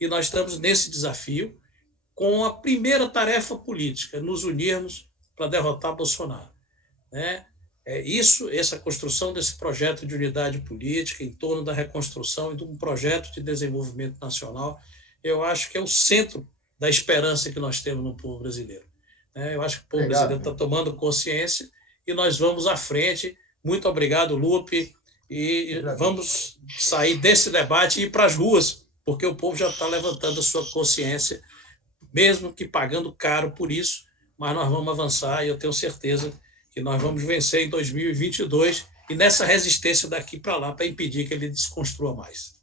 E nós estamos nesse desafio com a primeira tarefa política, nos unirmos para derrotar Bolsonaro, né? Essa construção desse projeto de unidade política em torno da reconstrução e de um projeto de desenvolvimento nacional, eu acho que é o centro da esperança que nós temos no povo brasileiro. Eu acho que o povo brasileiro está tomando consciência e nós vamos à frente. Muito obrigado, Lupe, e vamos sair desse debate e ir para as ruas, porque o povo já está levantando a sua consciência, mesmo que pagando caro por isso, mas nós vamos avançar e eu tenho certeza que nós vamos vencer em 2022 e nessa resistência daqui para lá para impedir que ele desconstrua mais.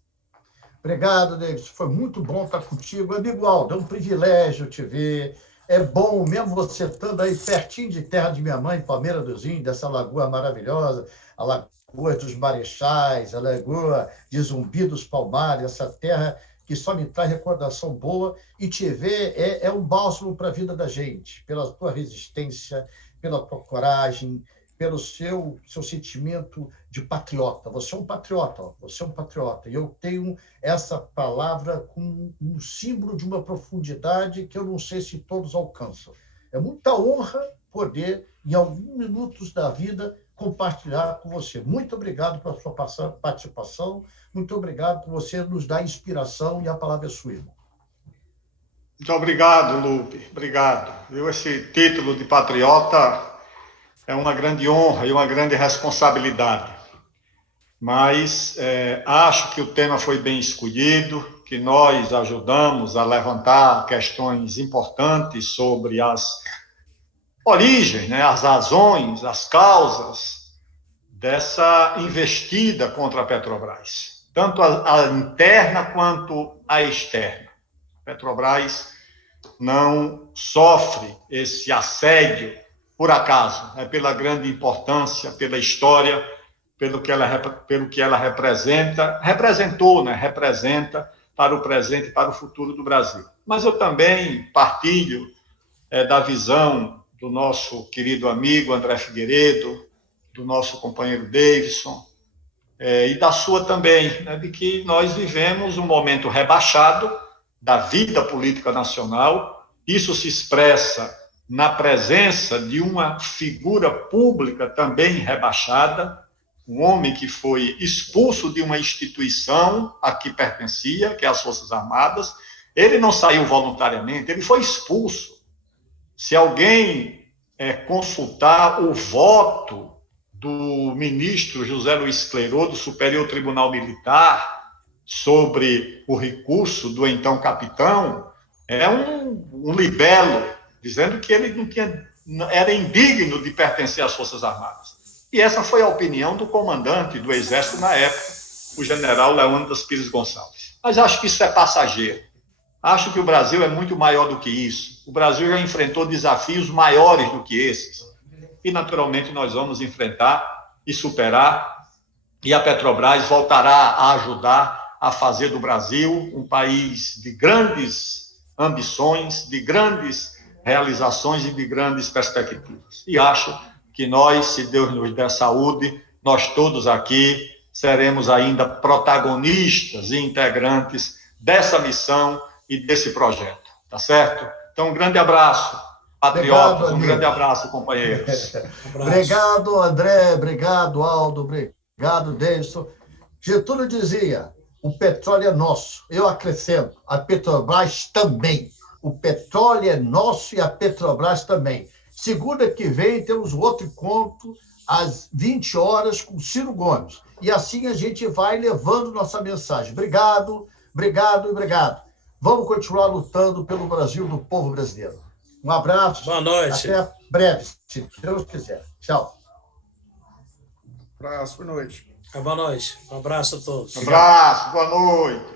Obrigado, David. Foi muito bom estar contigo. Amigo Aldo, é um privilégio te ver. É bom, mesmo você estando aí pertinho de terra de minha mãe, Palmeira dos Índios, essa lagoa maravilhosa, a Lagoa dos Marechais, a Lagoa de Zumbi dos Palmares, essa terra que só me traz recordação boa, e te ver é um bálsamo para a vida da gente, pela tua resistência, pela tua coragem, pelo seu sentimento de patriota. Você é um patriota, você é um patriota. E eu tenho essa palavra com um símbolo de uma profundidade que eu não sei se todos alcançam. É muita honra poder, em alguns minutos da vida, compartilhar com você. Muito obrigado pela sua participação, muito obrigado por você nos dar inspiração, e a palavra é sua, irmão. Muito obrigado, Lupe. Obrigado. Esse título de patriota é uma grande honra e uma grande responsabilidade. Mas acho que o tema foi bem escolhido, que nós ajudamos a levantar questões importantes sobre as origens, né, as razões, as causas dessa investida contra a Petrobras, tanto a interna quanto a externa. A Petrobras não sofre esse assédio por acaso, é pela grande importância, pela história, pelo que ela representou, né? Representa para o presente e para o futuro do Brasil. Mas eu também partilho da visão do nosso querido amigo André Figueiredo, do nosso companheiro Davidson, e da sua também, né? De que nós vivemos um momento rebaixado da vida política nacional. Isso se expressa na presença de uma figura pública também rebaixada, um homem que foi expulso de uma instituição a que pertencia, que é as Forças Armadas. Ele não saiu voluntariamente, ele foi expulso. Se alguém consultar o voto do ministro José Luiz Clerô, do Superior Tribunal Militar, sobre o recurso do então capitão, é um libelo, dizendo que ele era indigno de pertencer às Forças Armadas. E essa foi a opinião do comandante do Exército na época, o general Leônidas Pires Gonçalves. Mas acho que isso é passageiro. Acho que o Brasil é muito maior do que isso. O Brasil já enfrentou desafios maiores do que esses. E, naturalmente, nós vamos enfrentar e superar. E a Petrobras voltará a ajudar a fazer do Brasil um país de grandes ambições, de grandes realizações e de grandes perspectivas. E acho que nós, se Deus nos der saúde, nós todos aqui seremos ainda protagonistas e integrantes dessa missão e desse projeto, tá certo? Então, um grande abraço patriotas. Um amigo. grande abraço, companheiros. Obrigado, André. Obrigado, Aldo. Obrigado, Davidson. Getúlio dizia, o petróleo é nosso. Eu acrescento, a Petrobras também. O petróleo é nosso e a Petrobras também. Segunda que vem temos outro encontro às 20 horas com Ciro Gomes. E assim a gente vai levando nossa mensagem. Obrigado, obrigado e obrigado. Vamos continuar lutando pelo Brasil do povo brasileiro. Um abraço. Boa noite. Até breve, se Deus quiser. Tchau. Abraço, boa noite. Boa noite. Um abraço a todos. Um abraço, boa noite.